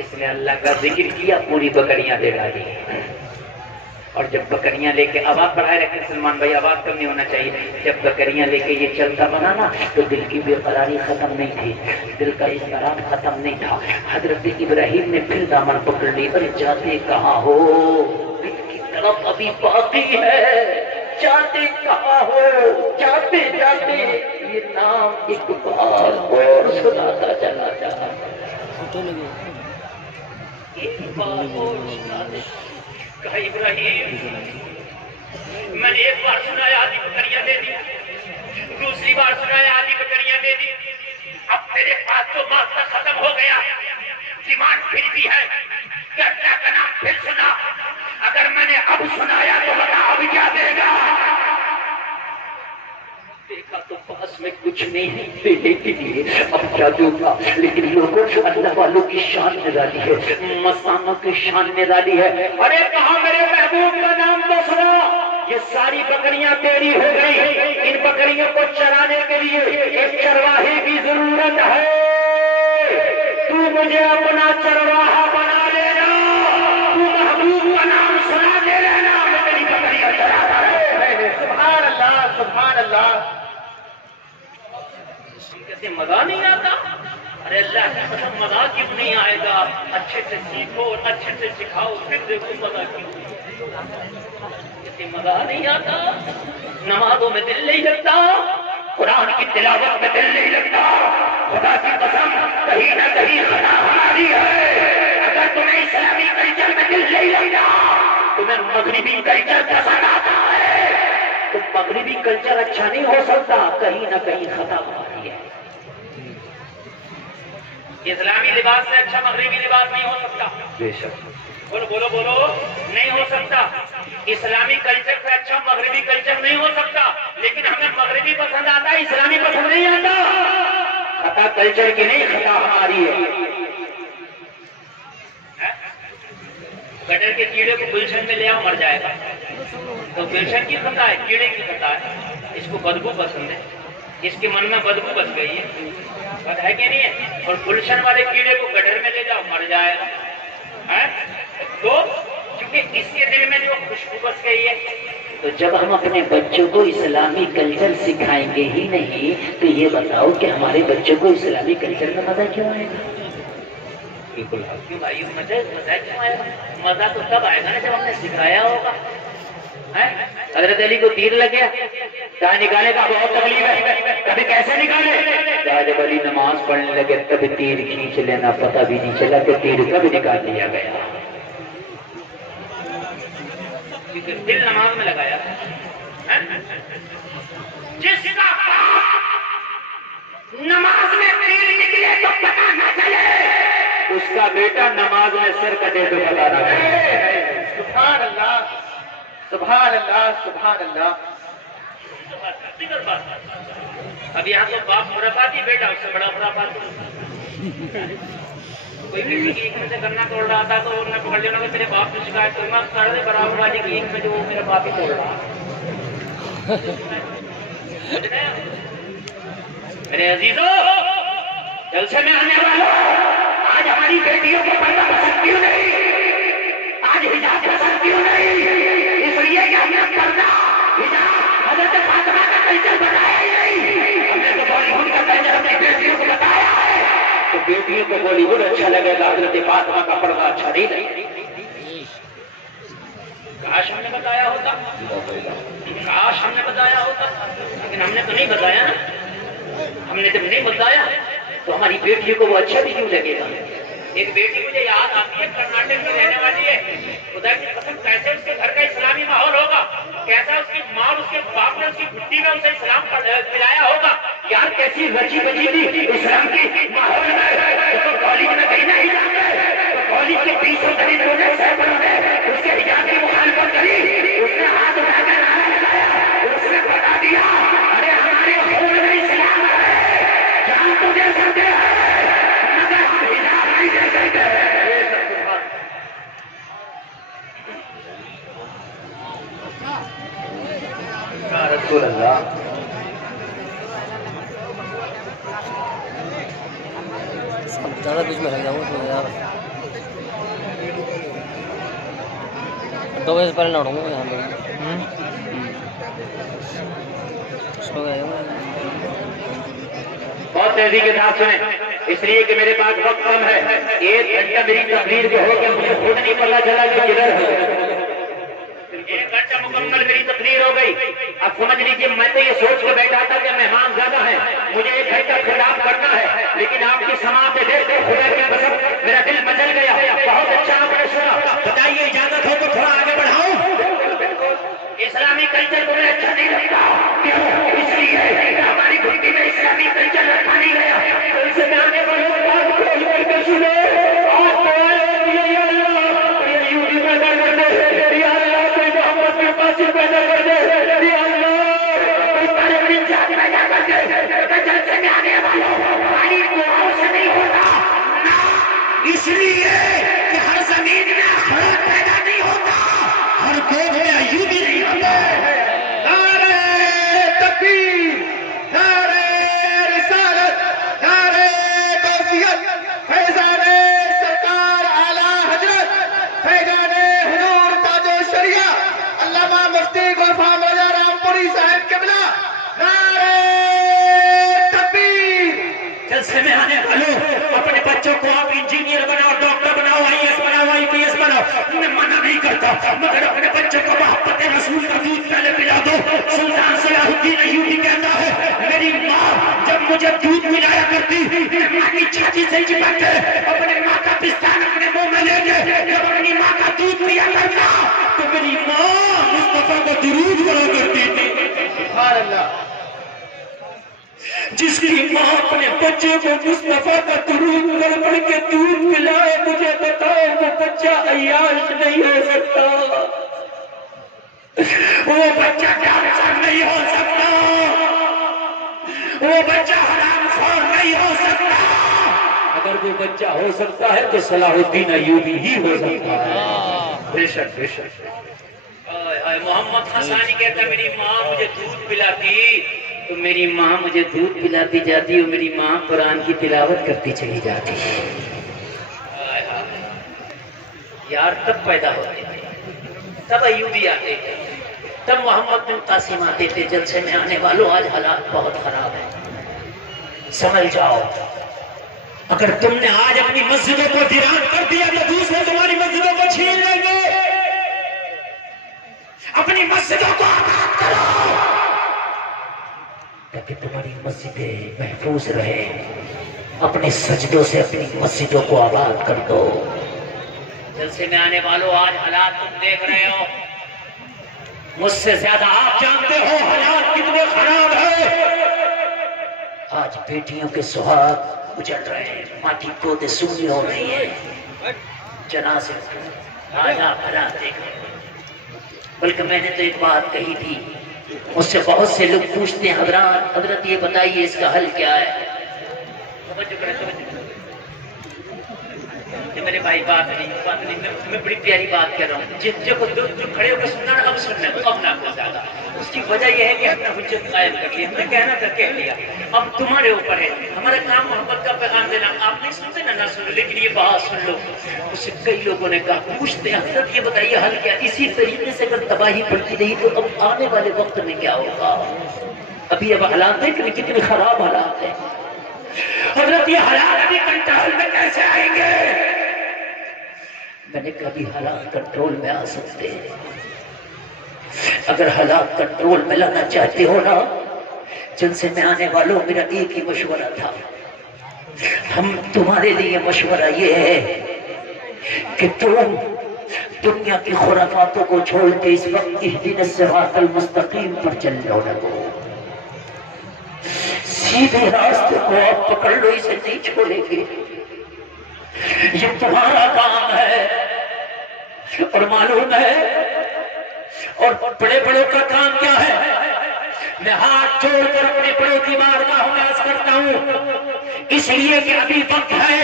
इसने अल्लाह का जिक्र किया, पूरी बकरियां दे डाली। और जब बकरियां लेके, आवाज बढ़ाए रखें सलमान भाई, आवाज कम नहीं होना चाहिए। जब बकरियां लेके ये चलता बना ना, तो दिल की बेकरारी खत्म नहीं थी, दिल का इसरार खत्म नहीं था। हजरत इब्राहिम ने फिर दामन पकड़ ली। अरे जाते कहाँ हो, दिल की तरफ अभी बाकी है, जाते कहाँ हो, जाते जाते ये नाम एक बार और सुनाता चला जा, एक बार और सुनाते। कहा इब्राहिम, मैंने एक बार सुनाया आधी बकरियां दे दी, दूसरी बार सुनाया आधी बकरियां दे दी, अब तेरे पास तो मास्टर खत्म हो गया, डिमांड फिर भी है, क्या का नाम फिर सुना। अगर मैंने अब सुनाया तो बता अब क्या देगा। देखा तो पास में कुछ नहीं है देने के लिए, अब क्या दूंगा। लेकिन लोगों, अल्लाह वालों की शान निराली है, मस्तानों की शान निराली है। अरे कहा मेरे महबूब का नाम तो सुना। ये सारी बकरियां तेरी हो गई, इन बकरियों को चराने के लिए एक चरवाहे की जरूरत है। तू मुझे अपना चरवाहा बना लेना, तू महबूब का नाम सुना दे लेना, मैं तेरी बकरियां चराता रहे। सुभान अल्लाह, सुभान अल्लाह। कहते मजा नहीं आता। अरे अल्लाह की कसम, मजा क्यों नहीं आएगा। अच्छे से सीखो और अच्छे से सिखाओ, फिर देखो मजा क्यों। कहते मजा नहीं आता, नमाजों में दिल नहीं लगता, कुरान की तिलावत में दिल नहीं लगता। खुदा की कसम, कहीं ना कहीं खता हमारी है। अगर तुम्हें इस्लामी कल्चर में दिल नहीं लगता, तुम्हें मगरिबी कल्चर पसंद आता है, तो मगरिबी कल्चर अच्छा नहीं हो सकता, कहीं ना कहीं खता हमारी है। इस्लामी लिबास से अच्छा मगरिबी लिबास नहीं हो सकता। बेशक, बोलो बोलो बोलो, नहीं हो सकता। इस्लामी कल्चर से अच्छा मगरिबी कल्चर नहीं हो सकता। लेकिन हमें मगरिबी पसंद आता है, इस्लामी पसंद नहीं आता। खता कल्चर की नहीं, खता हमारी है। गटर के कीड़े को गुलशन में ले आओ, मर जाएगा। तो गुलशन की खता है, कीड़े की खता है। इसको बदबू पसंद है, इसके मन में बदबू बस गई है, पता है कि नहीं है। और गुलशन वाले कीड़े को गटर में ले जाओ, मर जाएगा है? तो क्योंकि इसके दिल में जो खुशबू बस गई है। तो जब हम अपने बच्चों को इस्लामी कल्चर सिखाएंगे ही नहीं, तो ये बताओ कि हमारे बच्चों को इस्लामी कल्चर में मजा क्यों आएगा? बिल्कुल क्यों भाई, मजा क्यों आएगा? मजा तो तब आएगा ना जब हमने सिखाया होगा। हजरत अली को तीर लग गया, क्या निकाले का बहुत तकलीफ है, कभी कैसे निकाले? जब अली नमाज पढ़ने लगे तब तीर खींच लेना, पता भी नहीं चला कि तीर कब निकाल लिया गया, क्योंकि दिल नमाज में लगाया। जिसका नमाज में तीर निकले तो पता न चले, उसका बेटा नमाज में सिर कटे तो पता न चले। सुभान अल्लाह, सुभान अल्लाह, सुभान अल्लाह। अब यहाँ तो बाप खुराफाती, बेटा उससे बड़ा खुराफाती। कोई किसी की ईख में से गन्ना तोड़ रहा था तो उन्होंने पकड़ लिया, मेरे बाप ने शिकायत करी, मैं सारे बराबर वाली की ईख में जो वो मेरा बाप ही तोड़ रहा। मेरे अजीजों, जलसे में आने वालों, आज हमारी बेटियों को पर्दा पसंद क्यों नहीं? आज हिजाब पसंद क्यों नहीं? इसलिए कि हमने पर्दा, हिजाब, हजरत फातिमा का कल्चर बताया ही नहीं। हमने तो बॉलीवुड का कल्चर अपनी बेटियों को बताया है। तो बेटियों को बॉलीवुड अच्छा लगेगा, हजरत फातिमा का पर्दा अच्छा नहीं लगेगा। काश हमने बताया होता, काश हमने बताया होता, लेकिन हमने तो नहीं बताया ना। हमने जब नहीं बताया तो हमारी बेटियों को वो अच्छा भी क्यों लगेगा? एक बेटी मुझे याद आती है, कर्नाटक में रहने वाली है। खुदा की कसम, कैसे उसके घर का इस्लामी माहौल होगा, कैसा उसकी माँ और उसके बाप ने उसकी बुद्धि में उसे इस्लाम खिलाया होगा। यार कैसी रची बची थी इस्लाम की माहौल में। तो कॉलेज में कहीं नहीं जाते, तो कॉलेज के 20 करीब लोग उसके हिजाब की मुखालफत करी, उसने हाथ उठाकर नारा लगाया, उसने बता दिया, अरे हमारे खून में इस्लाम है, जान तो दे सकते हैं मगर हम हिजाब नहीं दे सकते। रसूल अल्लाह, ज्यादा बीच में रह जाऊँ तो यार 2 बजे पहले लौटूंगा यहाँ पे। बहुत तेजी के साथ सुने, इसलिए कि मेरे पास वक्त कम है। 1 घंटा मेरी तकरीर के हो गया, मुझे खुद नहीं पता चला कि किधर है। 1 घंटा मुकम्मल मेरी तकरीर हो गई। अब समझ लीजिए, मैं तो ये सोच के बैठा था कि मेहमान ज्यादा है, मुझे 1 घंटा खिताब करना है, लेकिन आपकी समाअत देखते खुदा की कसम मेरा दिल मचल गया। बहुत अच्छा आपने सुना, बताइए इजाजत हो तो थोड़ा आगे बढ़ाऊं। इस्लामी कल्चर को मैं अच्छा नहीं लगता, क्यों? इसलिए हमारी बुद्धि में इस्लामी कल्चर रखा नहीं गया। उनसे मैं आगे बढ़ूं, बात खोल करके सुने। पैदा कर दे, पैदा कर दे, जलसे में आने वालों हमारी दुआओं से नहीं होता ना, इसलिए कि हर जमीन में अखरोट पैदा नहीं होता, हर गोद में अय्यूबी नहीं होता। नारे तकबीर, नारे रिसालत, नारे गौसियत, फैज़ाने सरकार आला हजरत, फैज़ाने हुजूर ताजो शरिया अल्लामा मुफ्ती गुलफाम रजा रामपुरी साहब किबला। नारे तकबीर। जलसे में आने वालों, अपने बच्चों को आप इंजीनियर बनाओ, डॉक्टर बनाओ, IAS बनाओ, IPS बनाओ, मैं मना नहीं करता, मगर अपने बच्चों को मोहब्बत रसूल का दूध पहले पिला दो। सुल्तान सलाहुद्दीन अय्यूबी कहता है, मेरी माँ जब मुझे दूध पिलाया करती, मैं माँ की छाती से चिपक के अपने माँ का पिस्तान अपने मुंह में लेके जब अपनी माँ का दूध पिया करता, तो मेरी माँ मुस्तफा को दुरूद पढ़ा करती थी। सुभान अल्लाह। जिसकी माँ अपने बच्चे को मुस्तफा का दुरूद पढ़ के दूध पिलाए, मुझे बताओ वो बच्चा अय्याश नहीं हो सकता, वो बच्चा डांसर नहीं हो सकता, वो बच्चा हराम और नहीं हो सकता। अगर वो बच्चा हो सकता है तो सलाहुद्दीन अय्यूबी ही हो सकता है। बेशक बेशक। मोहम्मद हसानी कहता मेरी माँ मुझे दूध पिलाती तो मेरी माँ मुझे दूध पिलाती जाती और मेरी माँ कुरान की तिलावत करती चली जाती। यार तब पैदा होते थे, तब अय्यूबी आते थे, तब मोहम्मद बिन कासिम आते थे। जलसे में आने वालों आज हालात बहुत खराब है, समझ जाओ। अगर तुमने आज अपनी मस्जिदों को वीरान कर दिया तो दूसरे तुम्हारी मस्जिदों को छीन लेंगे। अपनी मस्जिदों को आबाद करो ताकि तुम्हारी मस्जिदें महफूज रहे। अपने सजदों से अपनी मस्जिदों को आबाद कर दो। जलसे में आने वालों आज हालात तुम देख रहे हो, मुझसे ज्यादा आप जानते हो हालात कितने खराब है। आज बेटियों के सुहाग उजड़ रहे हैं, माँ की गोद सूनी हो रही है, जनाजे आज आप हालात देख रहे हो। बल्कि मैंने तो एक बात कही थी, मुझसे बहुत से लोग पूछते हैं हजरत ये बताइए इसका हल क्या है। मेरे भाई बात नहीं, मैं बड़ी प्यारी बात कह रहा हूँ। जो खड़े होकर सुनना अब सुनना अब ना कुछ ज्यादा। उसकी वजह यह है कि हमने हुज्जत कायम कर ली, हमने कहना था कह लिया। अब तुम्हारे ऊपर है, हमारा काम मोहब्बत का पैगाम देना। आप नहीं सुनते ना सुनो, लेकिन ये बात सुन लो। उससे कई लोगों ने कहा पूछते हैं हजरत ये बताइए हल क्या। इसी तरीके से अगर तबाही बढ़ती रही तो अब आने वाले वक्त में क्या होगा। अभी अब हालात देख रहे कितने खराब हालात है। हजरत ये हालात अभी कंट्रोल में कैसे आएंगे। मैंने कभी हालात कंट्रोल में आ सकते हैं। अगर हालात कंट्रोल में लाना चाहते हो ना, जिनसे मैं आने वालों मेरा एक ही मशवरा था। हम तुम्हारे लिए मशवरा ये है कि तुम दुनिया की खुराफातों को छोड़ के इस वक्त इहदिनस सिरातल मुस्तकीम पर चल जाओ ना। सीधे रास्ते को आप पकड़ लो, इसे नहीं छोड़ेंगे। ये तुम्हारा काम है और मालूम है। और बड़े बड़ों का काम क्या है। मैं हाथ जोड़कर अपने बड़ों की बारगाह में अर्ज करता हूं, इसलिए कि अभी वक्त है।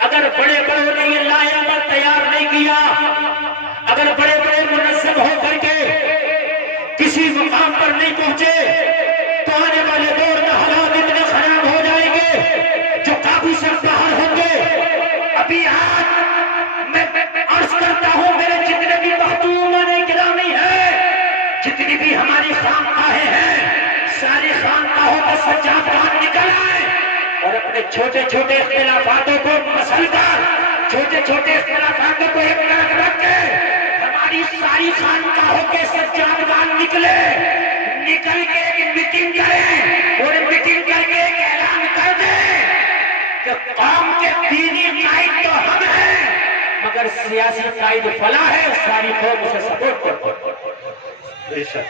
अगर बड़े बड़ों ने ये लाया अमल तैयार नहीं किया, अगर बड़े बड़े मुनज़्ज़म होकर के किसी मुकाम पर नहीं पहुंचे तो आने वाले दौर में हालात इतने खराब हो जाएंगे जो काबू से बाहर होंगे। अभी आज मैं अर्ज करता हूं, मेरे जितने भी महतूमाने गिरामी है, जितनी भी हमारी खानकाहें हैं, सारी खानकाहों का सज्जाद बाहर निकल आए और अपने छोटे छोटे इख्तिलाफातों को मसलकर, छोटे छोटे इख्तिलाफातों को एक तरफ रख के हमारी सारी खानकाहों के सज्जाद बाहर निकले, निकल के एक मीटिंग करें और मीटिंग करके एक ऐलान कर दें कि कौम के दीनी कायद तो हम हैं, मगर सियासी कायद फला है, सारी कौम उसे सपोर्ट करती है।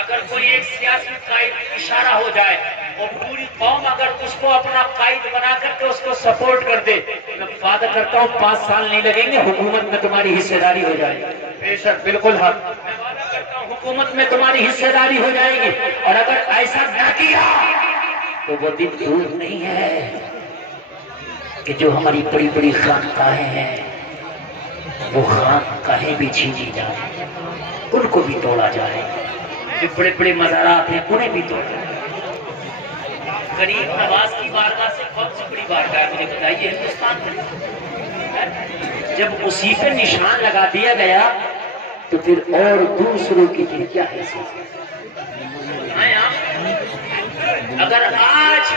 अगर कोई एक सियासी कायद इशारा हो जाए और पूरी कौम अगर उसको अपना कायद बना करके उसको सपोर्ट कर दे, मैं वादा करता हूँ 5 साल नहीं लगेंगे, हुकूमत में तुम्हारी हिस्सेदारी हो जाएगी। बेशक बिल्कुल हाँ, मैं वादा करता हूँ हुकूमत में तुम्हारी हिस्सेदारी हो जाएगी। और अगर ऐसा न किया तो वो दिन दूर नहीं है कि जो हमारी बड़ी बड़ी खानकाहें हैं वो खानकाहें भी छीनी जाए, उनको भी तोड़ा जाए। जो बड़े बड़े मज़ारात हैं उन्हें भी तोड़ा जाए। गरीब नवाज की बारगाह से कौन सी बड़ी बारगाह मुझे बताइए हिंदुस्तान में। जब उसी पे निशान लगा दिया गया तो फिर और दूसरों की फिर क्या है। अगर आज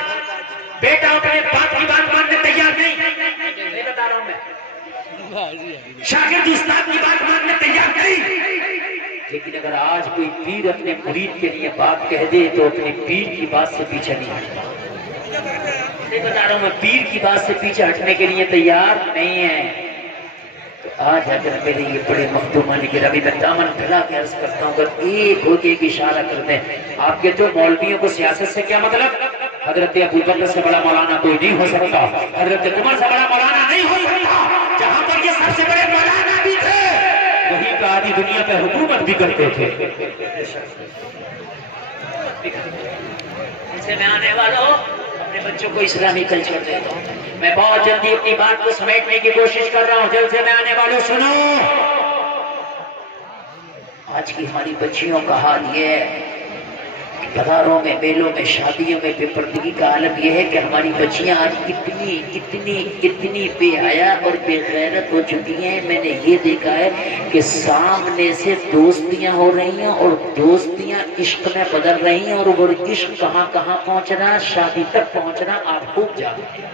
बेटा अपने बाप की बात मानने तैयार नहीं बता रहा हूं मैं, शागिर्द उस्ताद की बात मानने तैयार नहीं, लेकिन अगर आज कोई पीर अपने मुरीद के लिए बात कह दे तो अपने पीर की बात से पीछे नहीं हटता। बता रहा हूं मैं, पीर की बात से पीछे हटने के लिए तैयार नहीं है। तो आज अगर मेरे ये बड़े मखदूमानी के रवि में दामन फैला के अर्ज करता हूँ, अगर एक होके एक इशारा कर दें। आपके तो मौलवियों को सियासत से क्या मतलब। हजरत अबू बकर से बड़ा मौलाना कोई नहीं हो सकता, हजरत उमर से बड़ा मौलाना नहीं हो सकता। जहां पर ये सबसे बड़े मौलाना भी थे वही का आदि दुनिया पे हुकूमत भी करते थे। इससे मैं आने वालों अपने बच्चों को इस्लामी कल्चर देता हूँ। मैं बहुत जल्दी अपनी बात को समेटने की कोशिश कर रहा हूँ। जल्द से मैं आने वालों सुनो। आज की हमारी बच्चियों का हाल ये है, बाजारों में, मेलों में, शादियों में बेपर्दगी का आलम यह है कि हमारी बच्चियां आज इतनी इतनी इतनी बेहया और बेगैरत हो चुकी हैं। मैंने ये देखा है कि सामने से दोस्तियां हो रही हैं और दोस्तियां इश्क में बदल रही हैं, और वो इश्क कहाँ कहाँ पहुंच रहा, शादी तक पहुंच रहा। आप खूब जानते हैं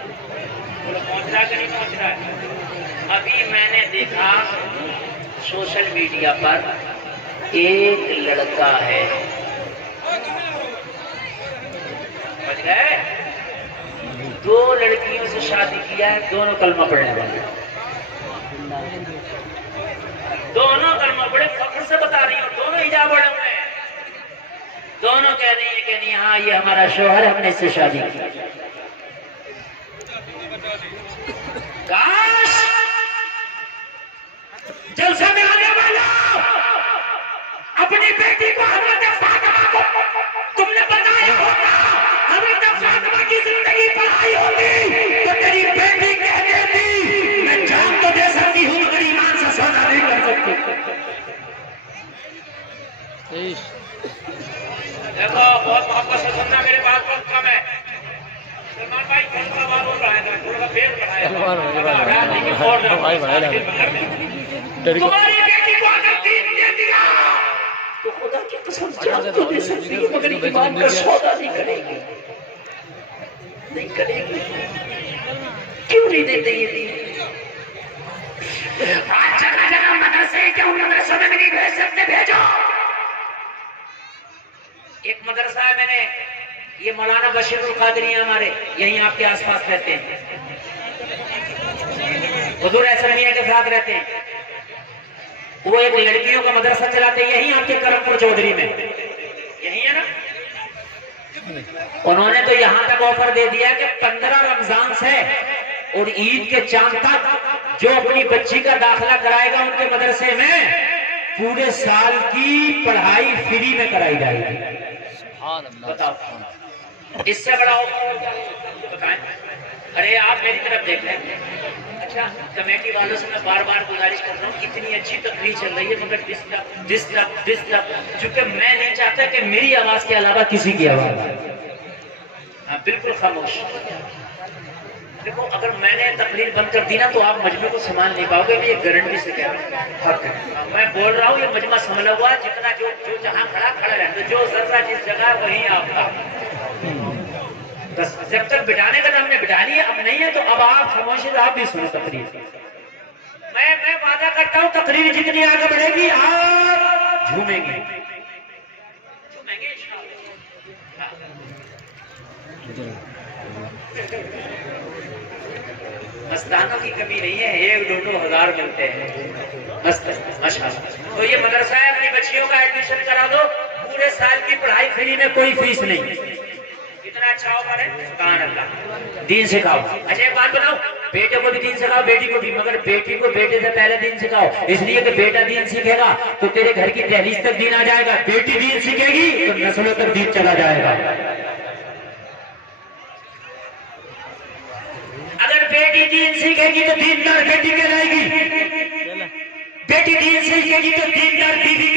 पहुंच रहा कि नहीं पहुंच रहा है। अभी मैंने देखा सोशल मीडिया पर एक लड़का है, समझ गए, 2 लड़कियों से शादी किया है, दोनों कलमा पढ़ने वाले, दोनों कलमा पढ़े। फख्र से बता रही हूँ, दोनों हिजाब ओढ़े हुए हैं, दोनों कह रही है कि नहीं हाँ ये हमारा शौहर, हमने इससे शादी की। काश जलसे में आने वाला अपनी बेटी को, हजरत फातिमा को तुमने बताया होगा, हजरत फातिमा की जिंदगी पढ़ाई होगी तो तेरी बेटी कह देती मैं जान तो दे सकती हूँ मगर ईमान से सौदा नहीं कर सकती। देखो बहुत मोहब्बत से सुनना, मेरे बात बहुत कम है। सलमान भाई थोड़ा बात बोल रहा है, थोड़ा फेर तुम्हारी बेटी को अगर दीन दे दिया तो खुदा की कसम जान तो दे सकती है मगर ईमान का सौदा नहीं करेगी, नहीं करेगी। क्यों नहीं देते ये दीन? आज जगह जगह मदरसे, क्यों मदरसों में नहीं भेज सकते? भेजो। एक मदरसा है, मैंने ये मौलाना बशीरुल कादरी हमारे यहीं आपके आसपास रहते हैं, हुजूर असलमिया के साथ रहते हैं। वो एक लड़कियों का मदरसा चलाते हैं यहीं आपके करमपुर चौधरी में, यही है ना। उन्होंने तो यहां तक ऑफर दे दिया कि 15 रमजान से और ईद के चांद तक जो अपनी बच्ची का दाखिला कराएगा उनके मदरसे में पूरे साल की पढ़ाई फ्री में कराई जाएगी। बताओ इससे बड़ा ऑफर बताएं। अरे आप मेरी तरफ देख रहे हैं। अच्छा, कमेटी वालों से मैं बार बार गुजारिश कर रहा हूँ, इतनी अच्छी तकरीर चल रही है मगर डिस्टर्ब, चूंकि मैं नहीं चाहता कि मेरी आवाज के अलावा किसी की आवाज। हाँ बिल्कुल खामोश। देखो अगर मैंने तकरीर बंद कर दी ना तो आप मजमे को संभाल नहीं पाओगे, मैं ये गारंटी से कह रहा हूँ। मैं बोल रहा हूँ ये मजमा संभला हुआ, जितना जो जहाँ खड़ा रहता, जो जर्रा जिस जगह वहीं आपका। बस जब तक बिठाने का हमने बिठा लिया, अब नहीं है तो अब आप खामोशी से आप भी सुनो तकरीर। मैं वादा करता हूँ तकरीर जितनी आगे बढ़ेगी आप झूमेंगे। मस्तानों की कमी नहीं है, 1-2 हज़ार मिलते हैं मस्त माशाअल्लाह। तो ये मदरसा है, अपनी बच्चियों का एडमिशन करा दो, पूरे साल की पढ़ाई फ्री में, कोई फीस नहीं। कितना अच्छा ऑफर है, सुभान अल्लाह। दीन सिखाओ। अच्छा एक बात बताओ, बेटे को भी दीन सिखाओ, बेटी को भी, मगर बेटी को बेटे से पहले दीन सिखाओ, इसलिए कि बेटा दीन सीखेगा तो तेरे घर की दहलीज तक दीन आ जाएगा, बेटी दीन सीखेगी तो नस्लों तक दीन चला जाएगा। अगर बेटी दीन सीखेगी तो दीनदार बेटी कहलाएगी, बेटी दीन सीखेगी तो दीनदार बीवी